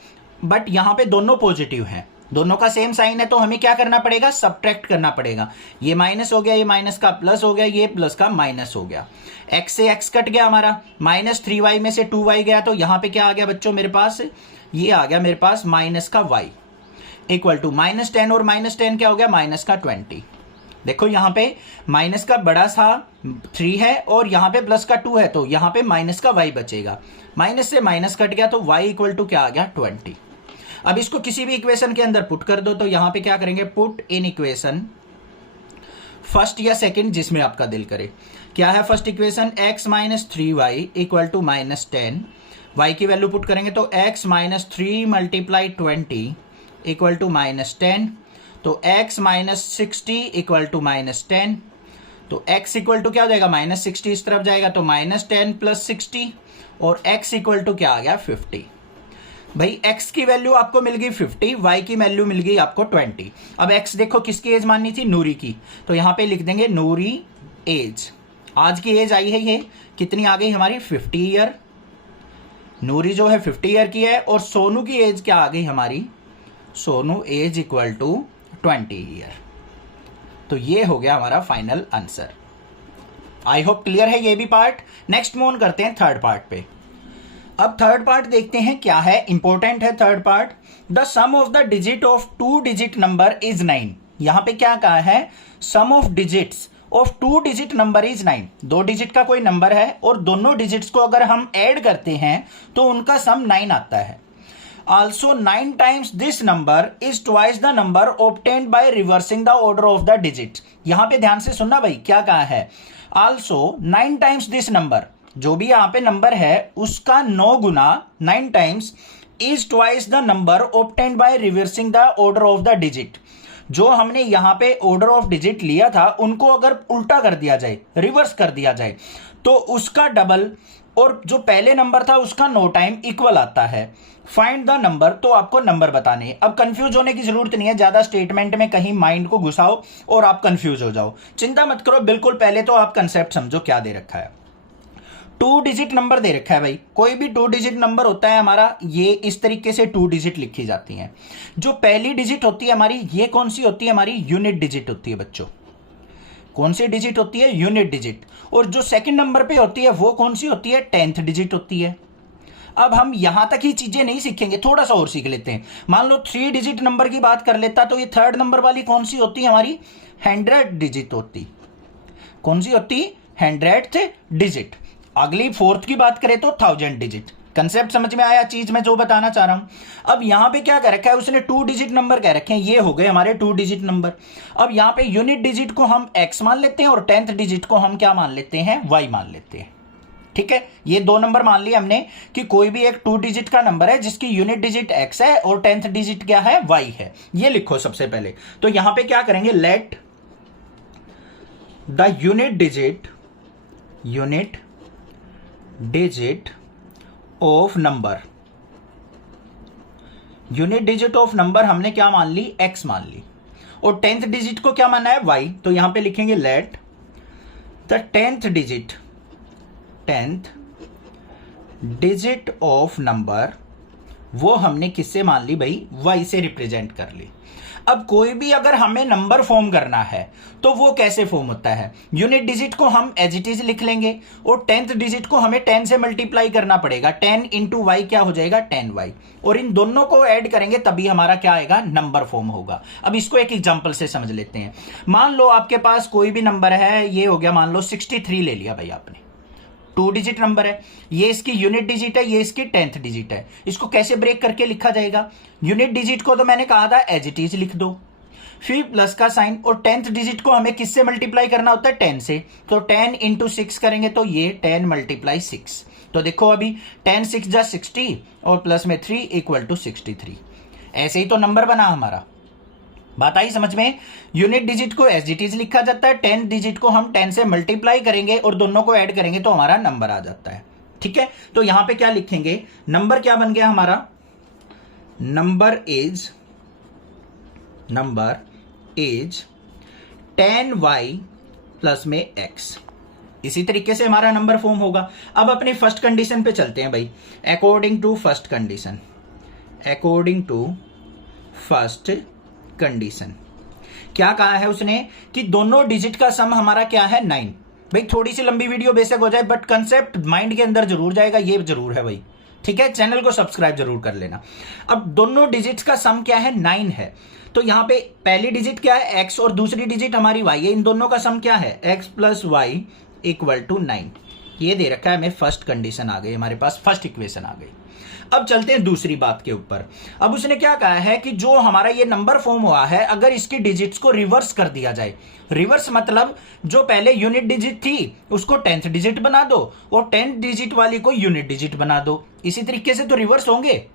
बट यहां पे दोनों पॉजिटिव हैं, दोनों का सेम साइन है। तो हमें क्या करना पड़ेगा, सब्ट्रैक्ट करना पड़ेगा। ये माइनस हो गया, ये माइनस का प्लस हो गया, ये प्लस का माइनस हो गया। x से x कट गया हमारा, माइनस 3y में से 2y गया तो यहां पे क्या आ गया बच्चों मेरे पास, ये आ गया मेरे पास माइनस का y इक्वल टू माइनस 10, और माइनस 10 क्या हो गया, माइनस का 20। देखो यहां पे माइनस का बड़ा सा 3 है और यहां पे प्लस का 2 है, तो यहां पे माइनस का y बचेगा। माइनस से माइनस कट गया तो y इक्वल टू क्या आ गया, 20। अब इसको किसी भी इक्वेशन के अंदर पुट कर दो। तो यहां पे क्या करेंगे, पुट इन इक्वेशन फर्स्ट या सेकंड, जिसमें आपका दिल करे। क्या है first equation, x minus 3y equal to minus 10। y की वैल्यू पुट करेंगे तो x minus 3 multiply 20 equal to minus 10। तो x minus 60 equal to minus 10। तो x इक्वल टू क्या हो जाएगा, माइनस 60 इस तरफ जाएगा तो माइनस 10 प्लस 60, और x इक्वल टू क्या आ गया, 50। भाई x की वैल्यू आपको मिल गई 50, y की वैल्यू मिल गई आपको 20। अब x देखो किसकी एज माननी थी, नूरी की। तो यहां पे लिख देंगे नूरी एज। आज की एज आई है ये कितनी आ गई हमारी, 50 ईयर। नूरी जो है 50 ईयर की है, और सोनू की एज क्या आ गई हमारी, Sonu age equal to 20 year. तो ये हो गया हमारा final answer. I hope clear है ये भी पार्ट। नेक्स्ट मूव ऑन करते हैं थर्ड पार्ट पे। अब थर्ड पार्ट देखते हैं क्या है, इंपॉर्टेंट है third part. The sum of the digit of 2 digit number is 9। यहां पे क्या कहा है, sum of digits of 2 digit number is 9। 2 digit का कोई नंबर है और दोनों डिजिट्स को अगर हम ऐड करते हैं तो उनका सम 9 आता है। Also 9 times this number is twice the number obtained by reversing the order of the digit. यहां पे ध्यान से सुनना भाई, क्या कहा है, ऑल्सो 9 टाइम्स दिस नंबर, जो भी यहां पे नंबर है उसका 9 गुना 9 times is twice the number obtained by reversing the order of the digit. जो हमने यहां पे ऑर्डर ऑफ डिजिट लिया था उनको अगर उल्टा कर दिया जाए, रिवर्स कर दिया जाए, तो उसका डबल और जो पहले नंबर था उसका 9 टाइम इक्वल आता है। फाइंड द नंबर, तो आपको नंबर बताने हैं। अब कंफ्यूज होने की जरूरत नहीं है, ज्यादा स्टेटमेंट में कहीं माइंड को घुसाओ और आप कंफ्यूज हो जाओ, चिंता मत करो। बिल्कुल पहले तो आप कंसेप्ट समझो क्या दे रखा है। 2 डिजिट नंबर दे रखा है भाई, कोई भी 2 डिजिट नंबर होता है हमारा, ये इस तरीके से 2 डिजिट लिखी जाती हैं। जो पहली डिजिट होती है हमारी, ये कौन सी होती है हमारी, यूनिट डिजिट होती है बच्चों। कौन सी डिजिट होती है, यूनिट डिजिट। और जो सेकंड नंबर पे होती है वो कौन सी होती है, 10th डिजिट होती है। अब हम यहां तक ही चीजें नहीं सीखेंगे, थोड़ा सा और सीख लेते हैं। मान लो 3 डिजिट नंबर की बात कर लेता, तो ये थर्ड नंबर वाली कौन सी होती है हमारी, 100th डिजिट होती। कौन सी होती, 100th डिजिट। अगली 4th की बात करें तो 1000 डिजिट। कंसेप्ट समझ में आया चीज मैं जो बताना चाह रहा हूं। अब यहां पे क्या कर रखा है उसने, 2 डिजिट नंबर कह रखे हैं, ये हो गए हमारे 2 डिजिट नंबर। अब यहां पे यूनिट डिजिट को हम x मान लेते हैं और 10th डिजिट को हम क्या मान लेते हैं, y मान लेते हैं। ठीक है, ये 2 नंबर मान लिए हमने कि कोई भी एक 2 डिजिट का नंबर है जिसकी यूनिट डिजिट x है और 10th डिजिट क्या है, y है। ये लिखो सबसे पहले। तो यहां पे क्या करेंगे, let the unit digit of number, unit digit of number हमने क्या मान ली, x मान ली, और 10th डिजिट को क्या माना है, y। तो यहां पे लिखेंगे let the 10th digit of number, वो हमने किससे मान ली भाई, y से रिप्रेजेंट कर ली। अब कोई भी अगर हमें नंबर फॉर्म करना है तो वो कैसे फॉर्म होता है, यूनिट डिजिट को हम एज इट इज लिख लेंगे और 10th डिजिट को हमें 10 से मल्टीप्लाई करना पड़ेगा। 10 इंटू वाई क्या हो जाएगा, 10y, और इन दोनों को ऐड करेंगे तभी हमारा क्या आएगा, नंबर फॉर्म होगा। अब इसको एक एग्जांपल से समझ लेते हैं। मान लो आपके पास कोई भी नंबर है, ये हो गया मान लो 63 ले लिया भाई आपने, 2 डिजिट नंबर है, ये इसकी यूनिट डिजिट है, ये इसकी 10th डिजिट है। इसको कैसे ब्रेक करके लिखा जाएगा, यूनिट डिजिट को तो मैंने कहा था एज इट इज लिख दो, फिर प्लस का साइन, और 10th डिजिट को हमें किससे मल्टीप्लाई करना होता है, 10 से। तो 10 इंटू 6 करेंगे तो ये 10 मल्टीप्लाई 6। तो देखो अभी 10 6 जा 60 और प्लस में 3 इक्वल टू 63। ऐसे ही तो नंबर बना हमारा। बात आई समझ में, यूनिट डिजिट को एज इट इज लिखा जाता है, 10 डिजिट को हम 10 से मल्टीप्लाई करेंगे और दोनों को ऐड करेंगे तो हमारा नंबर आ जाता है। ठीक है, तो यहां पे क्या लिखेंगे, नंबर क्या बन गया हमारा, नंबर इज 10y प्लस में x। इसी तरीके से हमारा नंबर फॉर्म होगा। अब अपनी फर्स्ट कंडीशन पे चलते हैं भाई। अकॉर्डिंग टू फर्स्ट कंडीशन क्या कहा है उसने कि दोनों डिजिट का सम हमारा क्या है, 9। भाई थोड़ी सी लंबी वीडियो बेशक हो जाए बट कंसेप्ट माइंड के अंदर जरूर जाएगा, ये जरूर है भाई। ठीक है, चैनल को सब्सक्राइब जरूर कर लेना। अब दोनों डिजिट्स का सम क्या है, 9 है। तो यहां पे पहली डिजिट क्या है, x, और दूसरी डिजिट हमारी y है। इन दोनों का सम क्या है, x plus y equal to 9। ये दे रखा है हमें, फर्स्ट कंडीशन आ गई हमारे पास, फर्स्ट इक्वेशन आ गई। अब चलते हैं दूसरी बात के ऊपर। अब उसने क्या कहा है कि जो हमारा ये नंबर फॉर्म हुआ है, अगर इसकी डिजिट्स को रिवर्स कर दिया जाए, रिवर्स मतलब जो पहले यूनिट डिजिट थी उसको 10th डिजिट बना दो और 10th डिजिट वाली को यूनिट डिजिट बना दो। इसी तरीके से तो रिवर्स होंगे।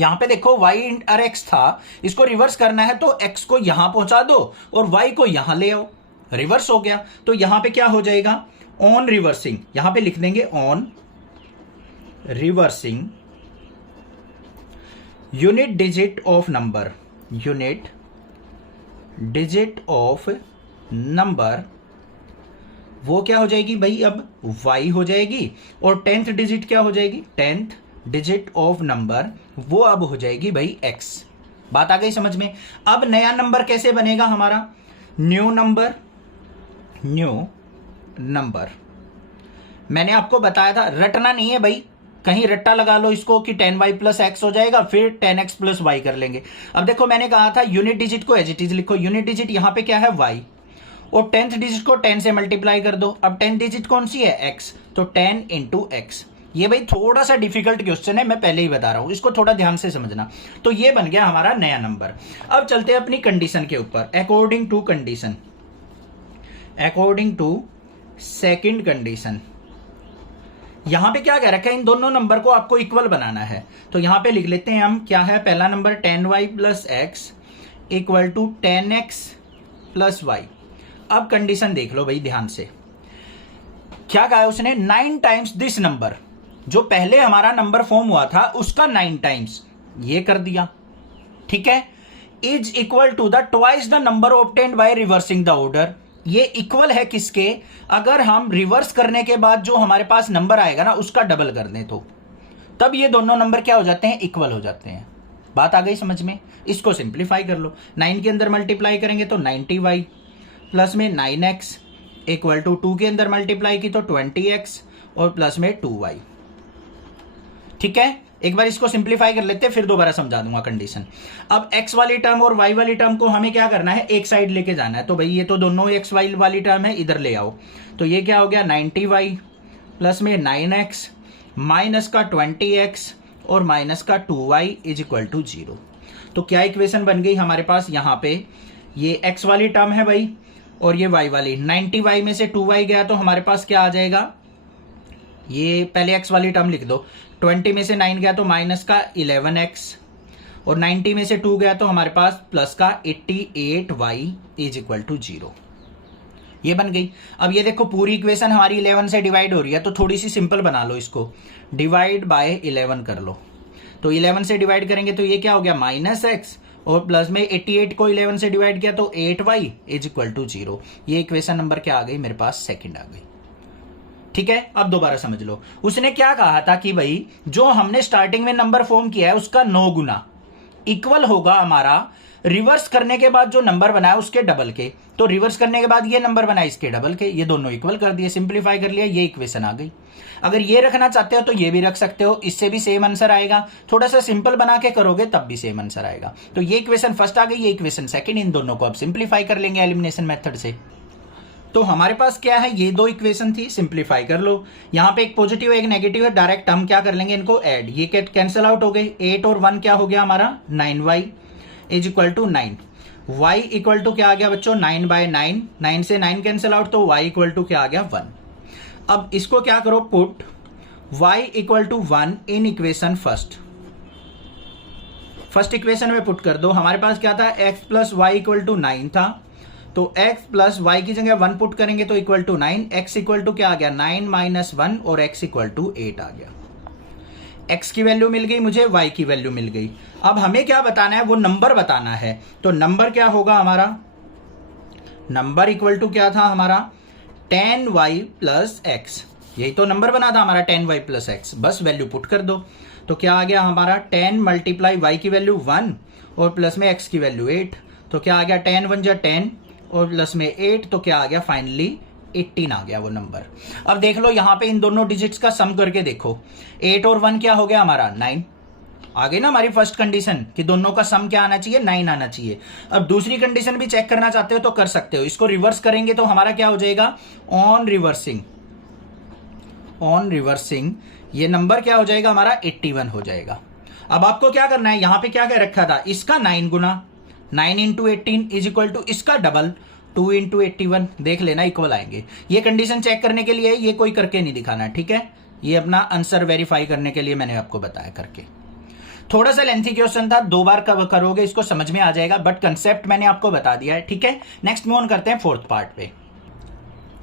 यहां पे देखो y और x था, इसको रिवर्स करना है तो x को यहां पहुंचा दो और y को यहां ले आओ, रिवर्स हो गया। तो यहां पे क्या हो जाएगा, ऑन रिवर्सिंग, यहां पे लिख देंगे on reversing unit digit of number, वो क्या हो जाएगी भाई, अब y हो जाएगी, और 10th डिजिट क्या हो जाएगी, 10th डिजिट ऑफ नंबर, वो अब हो जाएगी भाई x। बात आ गई समझ में। अब नया नंबर कैसे बनेगा हमारा, न्यू नंबर। मैंने आपको बताया था, रटना नहीं है भाई, कहीं रट्टा लगा लो इसको कि 10y प्लस x हो जाएगा, फिर 10x प्लस y कर लेंगे। अब देखो मैंने कहा था यूनिट डिजिट को एज इट इज लिखो, यूनिट डिजिट यहां पे क्या है, y, और 10th डिजिट को 10 से मल्टीप्लाई कर दो। अब 10th डिजिट कौन सी है, x, तो 10 इंटू x। ये भाई थोड़ा सा डिफिकल्ट क्वेश्चन है, मैं पहले ही बता रहा हूं, इसको थोड़ा ध्यान से समझना। तो ये बन गया हमारा नया नंबर। अब चलते हैं अपनी कंडीशन के ऊपर। According to condition, according to second condition, यहां पे क्या कह रखा है, इन दोनों नंबर को आपको इक्वल बनाना है। तो यहां पे लिख लेते हैं हम, क्या है पहला number 10y plus x equal to 10x plus y. अब कंडीशन देख लो भाई ध्यान से, क्या कहा है उसने, 9 टाइम्स दिस नंबर, जो पहले हमारा नंबर फॉर्म हुआ था उसका 9 टाइम्स ये कर दिया, ठीक है, is equal to the twice the number obtained by reversing the order. ये इक्वल है किसके, अगर हम रिवर्स करने के बाद जो हमारे पास नंबर आएगा ना उसका डबल कर दें तो तब ये दोनों नंबर क्या हो जाते हैं, इक्वल हो जाते हैं। बात आ गई समझ में। इसको सिंप्लीफाई कर लो, 9 के अंदर मल्टीप्लाई करेंगे तो 90y प्लस में 9x इक्वल टू 2 के अंदर मल्टीप्लाई की तो 20x और प्लस में 2y। ठीक है, एक बार इसको सिंप्लीफाई कर लेते हैं, फिर दोबारा समझा दूंगा कंडीशन। अब x वाली टर्म और y वाली टर्म को हमें क्या करना है, एक साइड लेके जाना है। तो भाई ये तो दोनों x y वाली टर्म है, इधर ले आओ। तो ये क्या हो गया, 90y प्लस में 9x माइनस का 20x और माइनस का 2y इज इक्वल टू 0। तो क्या इक्वेशन बन गई हमारे पास, यहाँ पे ये x वाली टर्म है भाई और ये y वाली, 90y में से 2y गया तो हमारे पास क्या आ जाएगा, ये पहले x वाली टर्म लिख दो, 20 में से 9 गया तो माइनस का 11x और 90 में से 2 गया तो हमारे पास प्लस का 88y इज इक्वल टू 0। ये बन गई। अब ये देखो पूरी इक्वेशन हमारी 11 से डिवाइड हो रही है, तो थोड़ी सी सिंपल बना लो इसको, डिवाइड बाय 11 कर लो। तो 11 से डिवाइड करेंगे तो ये क्या हो गया, माइनस एक्स और प्लस में 88 को 11 से डिवाइड किया तो 8y इज इक्वल टू 0। ये इक्वेशन नंबर क्या आ गई मेरे पास, सेकंड आ गई। ठीक है, अब दोबारा समझ लो, उसने क्या कहा था कि भाई जो हमने स्टार्टिंग में नंबर फॉर्म किया है उसका 9 गुना इक्वल होगा हमारा रिवर्स करने के बाद जो नंबर बनाया उसके डबल के। तो रिवर्स करने के बाद ये नंबर बना इसके डबल के, ये दोनों इक्वल कर दिए, सिंप्लीफाई कर लिया, ये इक्वेशन आ गई। अगर ये रखना चाहते हो तो ये भी रख सकते हो, इससे भी सेम आंसर आएगा। थोड़ा सा सिंपल बना के करोगे तब भी सेम आंसर आएगा। तो ये इक्वेशन फर्स्ट आ गई, ये इक्वेशन सेकंड, इन दोनों को अब सिंप्लीफाई कर लेंगे एलिमिनेशन मेथड से। तो हमारे पास क्या है, ये दो इक्वेशन थी, सिंप्लीफाई कर लो। यहाँ पे एक पॉजिटिव एक नेगेटिव है, डायरेक्ट हम क्या कर लेंगे, इनको ऐड, ये कैंसिल आउट हो गए। 8 और 1 क्या हो गया हमारा, 9y is equal to 9। y equal to क्या आ गया बच्चों, 9/9, 9 से 9 कैंसिल आउट तो y इक्वल टू क्या आ गया, 1। अब इसको क्या करो, put y equal to 1 in equation first equation में पुट कर दो। हमारे पास क्या था, x plus y equal to 9 था, तो x प्लस वाई की जगह 1 पुट करेंगे तो equal to 9, x equal to क्या आ गया, 9 माइनस 1 और x इक्वल टू 8 आ गया। x की वैल्यू मिल गई मुझे, y की वैल्यू मिल गई। अब हमें क्या बताना है, वो नंबर बताना है। तो नंबर क्या होगा हमारा, नंबर इक्वल टू क्या था हमारा, 10y प्लस एक्स। यही तो नंबर बना था हमारा, 10y प्लस एक्स। बस वैल्यू पुट कर दो तो क्या आ गया हमारा, 10 मल्टीप्लाई y की वैल्यू 1 और प्लस में x की वैल्यू 8। तो क्या आ गया, 10 1 जा 10 और प्लस में 8, तो क्या आ गया फाइनली 18 आ गया वो नंबर। अब देख लो यहाँ पे इन दोनों डिजिट्स का सम करके देखो, 8 और 1 क्या हो गया हमारा, 9 आ गई ना हमारी फर्स्ट कंडीशन कि दोनों का सम क्या आना चाहिए, 9 आना चाहिए। अब दूसरी कंडीशन भी चेक करना चाहते हो तो कर सकते हो, इसको रिवर्स करेंगे तो हमारा क्या हो जाएगा, ऑन रिवर्सिंग ये नंबर क्या हो जाएगा हमारा, 81 हो जाएगा। अब आपको क्या करना है, यहां पे क्या कह रखा था, इसका 9 गुना, 9 इंटू 18 इज इक्वल टू इसका डबल 2 इंटू 81, देख लेना इक्वल आएंगे। ये कंडीशन चेक करने के लिए, ये कोई करके नहीं दिखाना, ठीक है, ये अपना आंसर वेरीफाई करने के लिए मैंने आपको बताया करके। थोड़ा सा लेंथी क्वेश्चन था, 2 बार करोगे इसको समझ में आ जाएगा, बट कंसेप्ट मैंने आपको बता दिया है, ठीक है। नेक्स्ट मूव ऑन करते हैं फोर्थ पार्ट पे।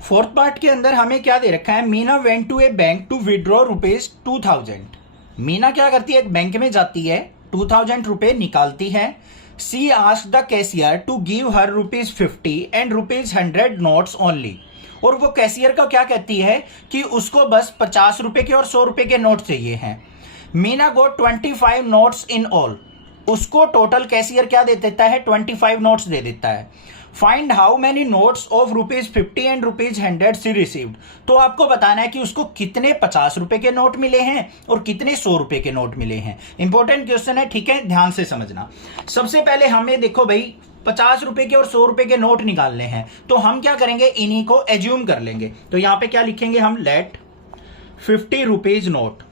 फोर्थ पार्ट के अंदर हमें क्या दे रखा है, Meena went to a bank to withdraw rupees 2000। Meena क्या करती है, एक बैंक में जाती है, 2000 रुपए निकालती है। She asked the cashier to give her ₹50 and ₹100 notes only. और वो कैशियर का क्या कहती है कि उसको बस 50 रुपए के और 100 रुपए के नोट चाहिए हैं। Meena got 25 notes in all. उसको टोटल कैशियर क्या दे देता है, 25 नोट्स दे देता है। Find how many notes of ₹50 and ₹100 she received. तो आपको बताना है कि उसको कितने 50 रुपए के नोट मिले हैं और कितने 100 रुपए के नोट मिले हैं। इंपॉर्टेंट क्वेश्चन है, ठीक है, ध्यान से समझना। सबसे पहले हमें देखो भाई 50 रुपए के और 100 रुपए के नोट निकालने हैं, तो हम क्या करेंगे, इन्हीं को एज्यूम कर लेंगे। तो यहां पे क्या लिखेंगे हम, लेट ₹50 नोट,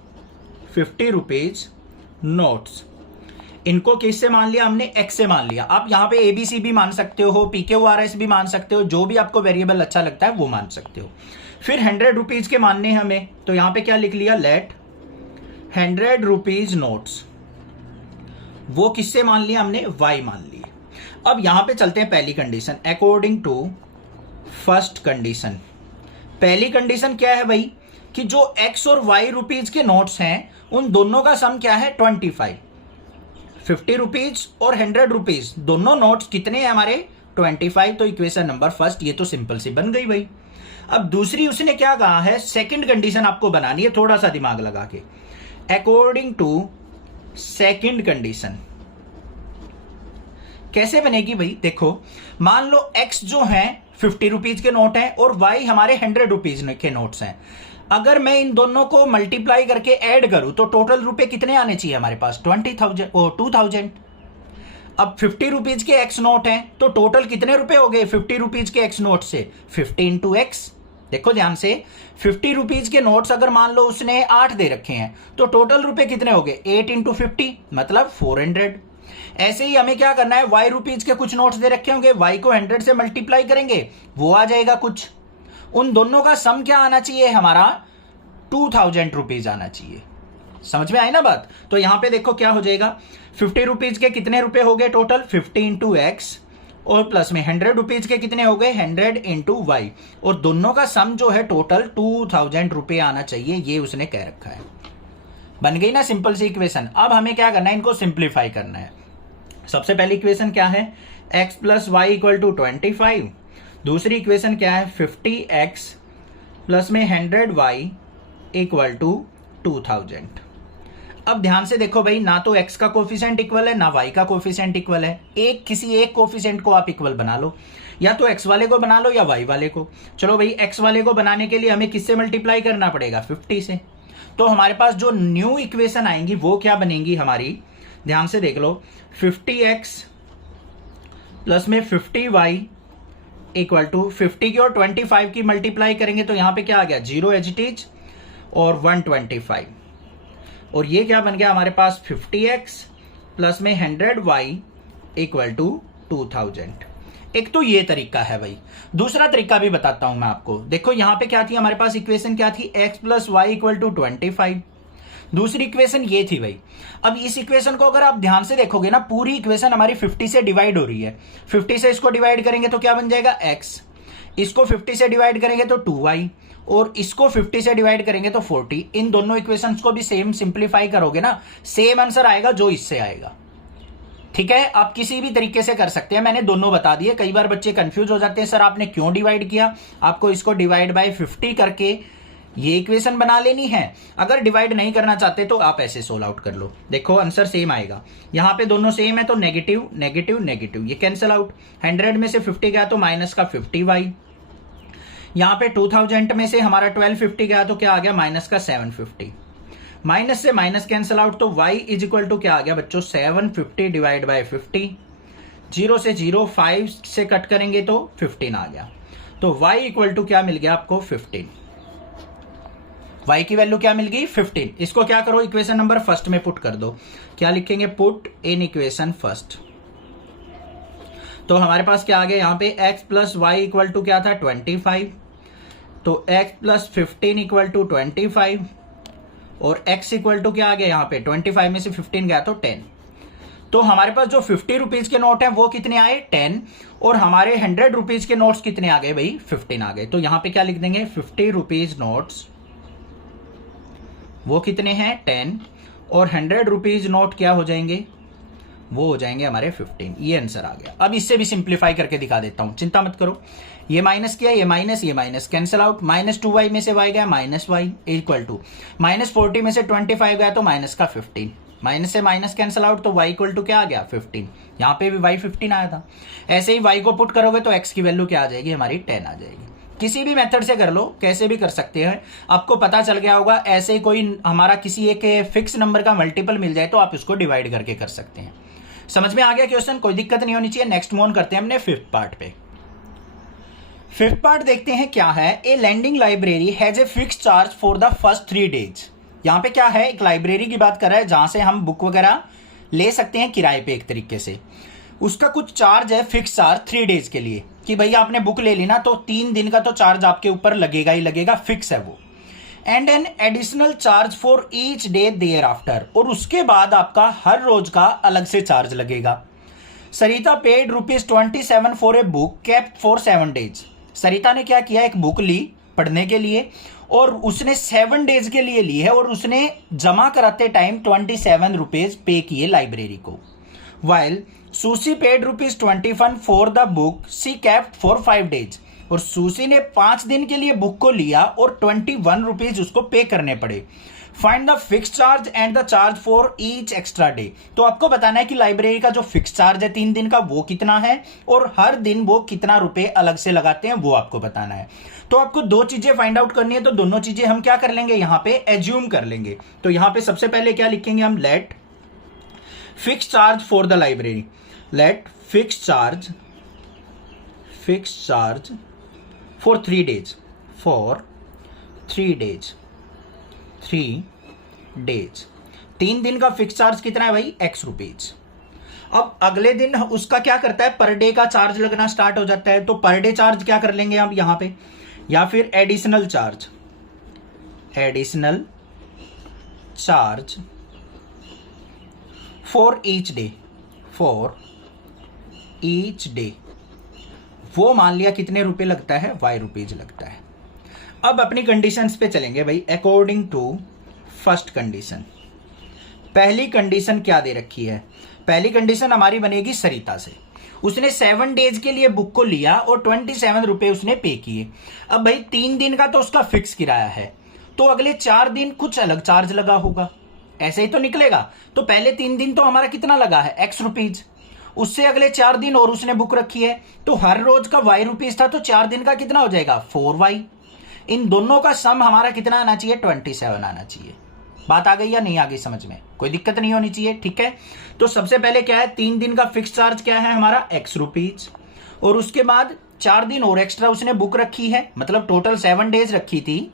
₹50 नोट्स, इनको किससे मान लिया हमने? एक्स से मान लिया। आप यहां पे एबीसी भी मान सकते हो, PQRS भी मान सकते हो, जो भी आपको वेरिएबल अच्छा लगता है वो मान सकते हो। फिर ₹100 के मानने हमें, तो यहां पे क्या लिख लिया? लेट ₹100 नोट्स, वो किससे मान लिया हमने? वाई मान लिए। अब यहां पे चलते हैं पहली condition, according to first condition. पहली कंडीशन क्या है भाई? कि जो एक्स और वाई रुपीज के नोट्स हैं उन दोनों का सम क्या है? 25। ₹50 और ₹100 दोनों नोट्स कितने हैं हमारे? 25। तो इक्वेशन नंबर फर्स्ट ये तो सिंपल सी बन गई भाई। अब दूसरी उसने क्या कहा है? सेकंड कंडीशन आपको बनानी है, थोड़ा सा दिमाग लगा के। अकॉर्डिंग टू सेकंड कंडीशन कैसे बनेगी भाई? देखो, मान लो एक्स जो है ₹50 के नोट है और वाई हमारे ₹100 के नोट्स हैं। अगर मैं इन दोनों को मल्टीप्लाई करके ऐड करूं तो टोटल रुपए कितने आने चाहिए हमारे पास? 20,000 और 2,000। अब ₹50 के एक्स नोट हैं तो टोटल कितने रुपए हो गए ₹50 के एक्स नोट से? 50 इंटू एक्स। देखो ध्यान से, ₹50 के नोट्स अगर मान लो उसने 8 दे रखे हैं तो टोटल रुपए कितने हो गए? 8 इंटू 50 मतलब 400। ऐसे ही हमें क्या करना है? वाई रुपीज के कुछ नोट्स दे रखे होंगे, वाई को 100 से मल्टीप्लाई करेंगे, वो आ जाएगा कुछ। उन दोनों का सम क्या आना चाहिए हमारा? 2,000 आना चाहिए। समझ में आई ना बात? तो यहां पे देखो क्या हो जाएगा, ₹50 के कितने रुपए हो गए टोटल? 50 इंटू एक्स, और प्लस में ₹100 के कितने हो गए? 100 इंटू वाई, और दोनों का सम जो है टोटल 2,000 आना चाहिए, ये उसने कह रखा है। बन गई ना सिंपल सी इक्वेशन। अब हमें क्या करना है? इनको सिंप्लीफाई करना है। सबसे पहली इक्वेशन क्या है? x plus y equal to 25। दूसरी इक्वेशन क्या है? 50x प्लस में 100y इक्वल टू 2,000। अब ध्यान से देखो भाई, ना तो x का कोफिशिएंट इक्वल है ना y का कोफिशिएंट इक्वल है। किसी एक कोफिशिएंट को आप इक्वल बना लो, या तो x वाले को बना लो या y वाले को। चलो भाई, x वाले को बनाने के लिए हमें किससे मल्टीप्लाई करना पड़ेगा? 50 से। तो हमारे पास जो न्यू इक्वेशन आएंगी वो क्या बनेंगी हमारी? ध्यान से देख लो, 50x प्लस में 50y इक्वल टू 50 की और 25 की मल्टीप्लाई करेंगे तो यहां पे क्या आ गया? 0 एज इट इज और 125, और ये क्या बन गया हमारे पास? 50x प्लस में 100y इक्वल टू 2,000। एक तो ये तरीका है भाई। दूसरा तरीका भी बताता हूं मैं आपको। देखो यहां पे क्या थी हमारे पास इक्वेशन? क्या थी? x plus y equal to 25। दूसरी इक्वेशन ये थी भाई। अब इस इक्वेशन को अगर आप ध्यान से देखोगे ना, पूरी इक्वेशन हमारी 50 से डिवाइड हो रही है। 50 से इसको डिवाइड करेंगे तो क्या बन जाएगा? x, इसको 50 से डिवाइड करेंगे तो 2y, और इसको 50 से डिवाइड करेंगे तो 40। इन दोनों इक्वेशंस को भी सेम सिंप्लीफाई करोगे ना, सेम आंसर आएगा जो इससे आएगा। ठीक है, आप किसी भी तरीके से कर सकते हैं, मैंने दोनों बता दिए। कई बार बच्चे कंफ्यूज हो जाते हैं, सर आपने क्यों डिवाइड किया? आपको इसको डिवाइड बाय 50 करके ये इक्वेशन बना लेनी है। अगर डिवाइड नहीं करना चाहते तो आप ऐसे सोल्व आउट कर लो। देखो आंसर सेम आएगा। यहां पे दोनों सेम है तो नेगेटिव नेगेटिव नेगेटिव ये कैंसिल आउट। 100 में से 50 गया तो माइनस का 50y। यहां पे 2000 में से हमारा 1250 गया तो क्या आ गया? माइनस का 750। माइनस से माइनस कैंसिल आउट तो y इज इक्वल टू क्या आ गया बच्चों? 750 डिवाइड बाय 50। 0 से 0, 5 से कट करेंगे तो 15 आ गया। तो y इक्वल टू क्या मिल गया आपको? 15। y की वैल्यू क्या मिल गई? 15। इसको क्या करो? इक्वेशन नंबर फर्स्ट में पुट कर दो। क्या लिखेंगे? Put in equation first. तो हमारे पास क्या आ गया यहाँ पे? x plus y equal to क्या था? 25। तो x प्लस 15 इक्वल टू 25, और x इक्वल टू क्या आ गया यहाँ पे? 25 में से 15 गया तो 10। तो हमारे पास जो 50 रुपीज के नोट हैं वो कितने आए? 10। और हमारे 100 रुपीज के नोट्स कितने आ गए भाई? 15 आ गए। तो यहाँ पे क्या लिख देंगे? 50 रुपीज नोट्स वो कितने हैं? 10। और 100 रुपीज नोट क्या हो जाएंगे? वो हो जाएंगे हमारे 15। ये आंसर आ गया। अब इससे भी सिंप्लीफाई करके दिखा देता हूं, चिंता मत करो। ये माइनस किया, ये minus cancel out. Minus 2y में से y गया minus y equal to minus 40 में से 25 गया तो माइनस का 15। माइनस से माइनस कैंसिल आउट तो y इक्वल टू क्या आ गया? 15। यहाँ पे भी y 15 आया था। ऐसे ही y को पुट करोगे तो x की वैल्यू क्या आ जाएगी? हमारी 10 आ जाएगी। किसी भी मेथड से कर लो, कैसे भी कर सकते हैं। आपको पता चल गया होगा। ऐसे कोई हमारा किसी एक फिक्स नंबर का मल्टीपल मिल जाए तो आप इसको डिवाइड करके कर सकते हैं। समझ में आ गया क्वेश्चन? कोई दिक्कत नहीं होनी चाहिए। नेक्स्ट मूव ऑन करते हैं हमने 5th पार्ट पे। फिफ्थ पार्ट देखते हैं क्या है। A lending library has a fix charge for the first 3 days. यहाँ पे क्या है, एक लाइब्रेरी की बात कर रहा है जहां से हम बुक वगैरह ले सकते हैं किराए पे एक तरीके से। उसका कुछ चार्ज है, फिक्स चार्ज 3 डेज के लिए, कि भाई आपने बुक ले ली ना तो 3 दिन का तो चार्ज आपके ऊपर लगेगा ही लगेगा, फिक्स है वो। And an additional charge for each day thereafter, और उसके बाद आपका हर रोज का अलग से चार्ज लगेगा। Sarita paid ₹27 for a book kept for 7 days. Sarita ने क्या किया, एक बुक ली पढ़ने के लिए और उसने 7 डेज के लिए ली है, और उसने जमा कराते टाइम ₹27 पे किए लाइब्रेरी को। While sushi paid ₹21 for the book she kept for 5 days, और सुशी ने 5 दिन के लिए बुक को लिया और ₹21 उसको पे करने पड़े। Find the fix charge and the charge for each extra day. तो आपको बताना है कि लाइब्रेरी का जो फिक्स चार्ज है 3 दिन का वो कितना है, और हर दिन वो कितना रुपए अलग से लगाते हैं वो आपको बताना है। तो आपको 2 चीजें फाइंड आउट करनी है, तो दोनों चीजें हम क्या कर लेंगे, यहां पे एज्यूम कर लेंगे। तो यहां पे सबसे पहले क्या लिखेंगे हम, let fix charge for the library, let fix charge for 3 days, for 3 days 3 दिन का फिक्स चार्ज कितना है भाई, X रुपीज। अब अगले दिन उसका क्या करता है, पर डे का चार्ज लगना स्टार्ट हो जाता है। तो पर डे चार्ज क्या कर लेंगे हम यहां पे, या फिर additional charge for each day, वो मान लिया कितने रुपए लगता है, Y रुपीज लगता है। अब अपनी कंडीशंस पे चलेंगे भाई। अकॉर्डिंग टू फर्स्ट कंडीशन, पहली कंडीशन क्या दे रखी है, पहली कंडीशन हमारी बनेगी सरिता से। उसने 7 डेज के लिए बुक को लिया और ₹27 उसने पे किए। अब भाई 3 दिन का तो उसका फिक्स किराया है, तो अगले 4 दिन कुछ अलग चार्ज लगा होगा, ऐसे ही तो निकलेगा। तो पहले 3 दिन तो हमारा कितना लगा है, X रुपीज, उससे अगले 4 दिन और उसने बुक रखी है, तो हर रोज का Y रुपीज था, तो 4 दिन का कितना हो जाएगा, 4Y। इन दोनों का सम हमारा कितना आना चाहिए, 27 आना चाहिए। बात आ गई या नहीं आ गई समझ में, कोई दिक्कत नहीं होनी चाहिए, ठीक है। तो सबसे पहले क्या है, 3 दिन का फिक्स चार्ज क्या है हमारा, X रुपीज, और उसके बाद 4 दिन और एक्स्ट्रा उसने बुक रखी है, मतलब टोटल 7 डेज रखी थी।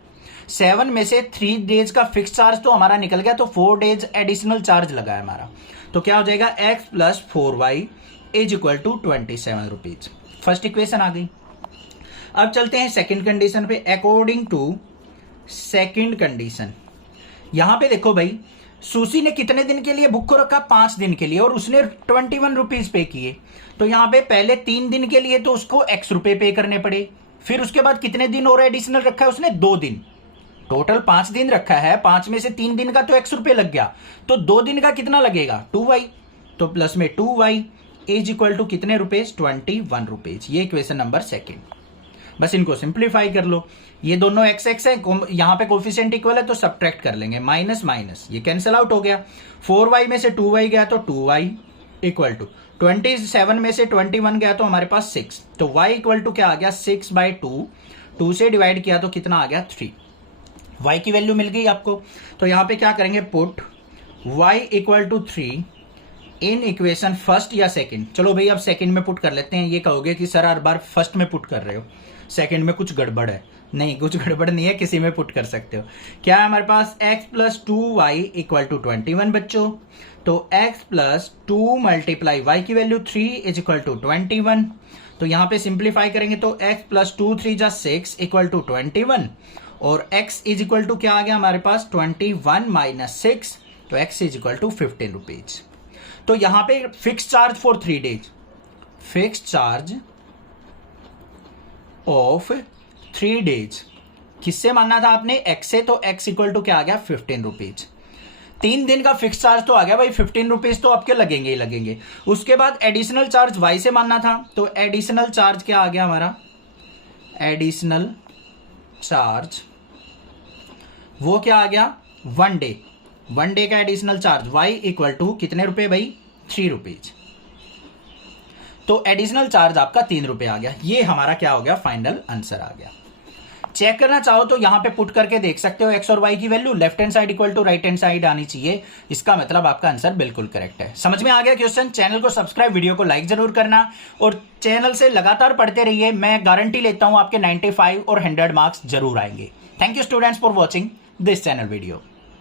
7 में से 3 डेज का फिक्स चार्ज तो हमारा निकल गया, तो 4 डेज एडिशनल चार्ज लगा है हमारा। तो क्या हो जाएगा, X + 4Y = ₹27। फर्स्ट इक्वेशन आ गई। अब चलते हैं सेकंड कंडीशन पे। अकॉर्डिंग टू सेकंड कंडीशन, यहां पे देखो भाई, सुशी ने कितने दिन के लिए बुक को रखा, 5 दिन के लिए, और उसने ₹21 पे किए। तो यहां पे पहले 3 दिन के लिए तो उसको X रुपए पे करने पड़े, फिर उसके बाद कितने दिन और एडिशनल रखा है उसने, 2 दिन। टोटल 5 दिन रखा है, 5 में से 3 दिन का तो X रुपए लग गया, तो 2 दिन का कितना लगेगा, 2Y। तो प्लस में 2Y = कितने रुपीज, ₹21। ये इक्वेशन नंबर सेकंड। बस इनको सिंप्लीफाई कर लो, ये दोनों x x है, यहां पे कोफिशिएंट इक्वल है तो सब्ट्रैक्ट कर लेंगे, माइनस माइनस ये कैंसिल आउट हो गया। 4y में से 2y गया तो 2y = 27 में से 21 गया तो हमारे पास 6, तो y = क्या आ गया, 6/2, 2 से डिवाइड किया तो कितना आ गया, 3। y की वैल्यू मिल गई आपको। तो यहां पे क्या करेंगे, put y = 3 in equation first या सेकंड। चलो भाई अब सेकंड में पुट कर लेते हैं। ये कहोगे कि सर हर बार फर्स्ट में पुट कर रहे हो, सेकंड में कुछ गड़बड़ है। नहीं, कुछ गड़बड़ नहीं है, किसी में पुट कर सकते हो। क्या है हमारे पास, x + 2y = 21 बच्चों। तो x + 2 × y की वैल्यू 3 = 21। तो यहां पे सिंप्लीफाई करेंगे तो x + 2 3 = 6 = 21, और x = क्या आ गया हमारे पास, 21 - 6, तो x = 15 रुपीज। तो यहां पे fix charge for 3 days, fix charge of 3 days किससे मानना था आपने, x से, तो x = क्या आ गया, 15 रुपीज। 3 दिन का फिक्स चार्ज तो आ गया भाई, 15 रुपीज तो आपके लगेंगे ही लगेंगे। उसके बाद एडिशनल चार्ज y से मानना था, तो एडिशनल चार्ज क्या आ गया हमारा, एडिशनल चार्ज वो क्या आ गया, 1 डे का एडिशनल चार्ज y = कितने रुपए भाई, 3 रुपीज। तो एडिशनल चार्ज आपका 3 रुपए आ गया। ये हमारा क्या हो गया, फाइनल आंसर आ गया। चेक करना चाहो तो यहां पे पुट करके देख सकते हो एक्स और वाई की value, left hand side equal to right hand side आनी चाहिए। इसका मतलब आपका आंसर बिल्कुल करेक्ट है। समझ में आ गया क्वेश्चन? चैनल को सब्सक्राइब, वीडियो को लाइक जरूर करना और चैनल से लगातार पढ़ते रहिए। मैं गारंटी लेता हूं आपके 95 और 100 मार्क्स जरूर आएंगे। Thank you students for watching this channel video.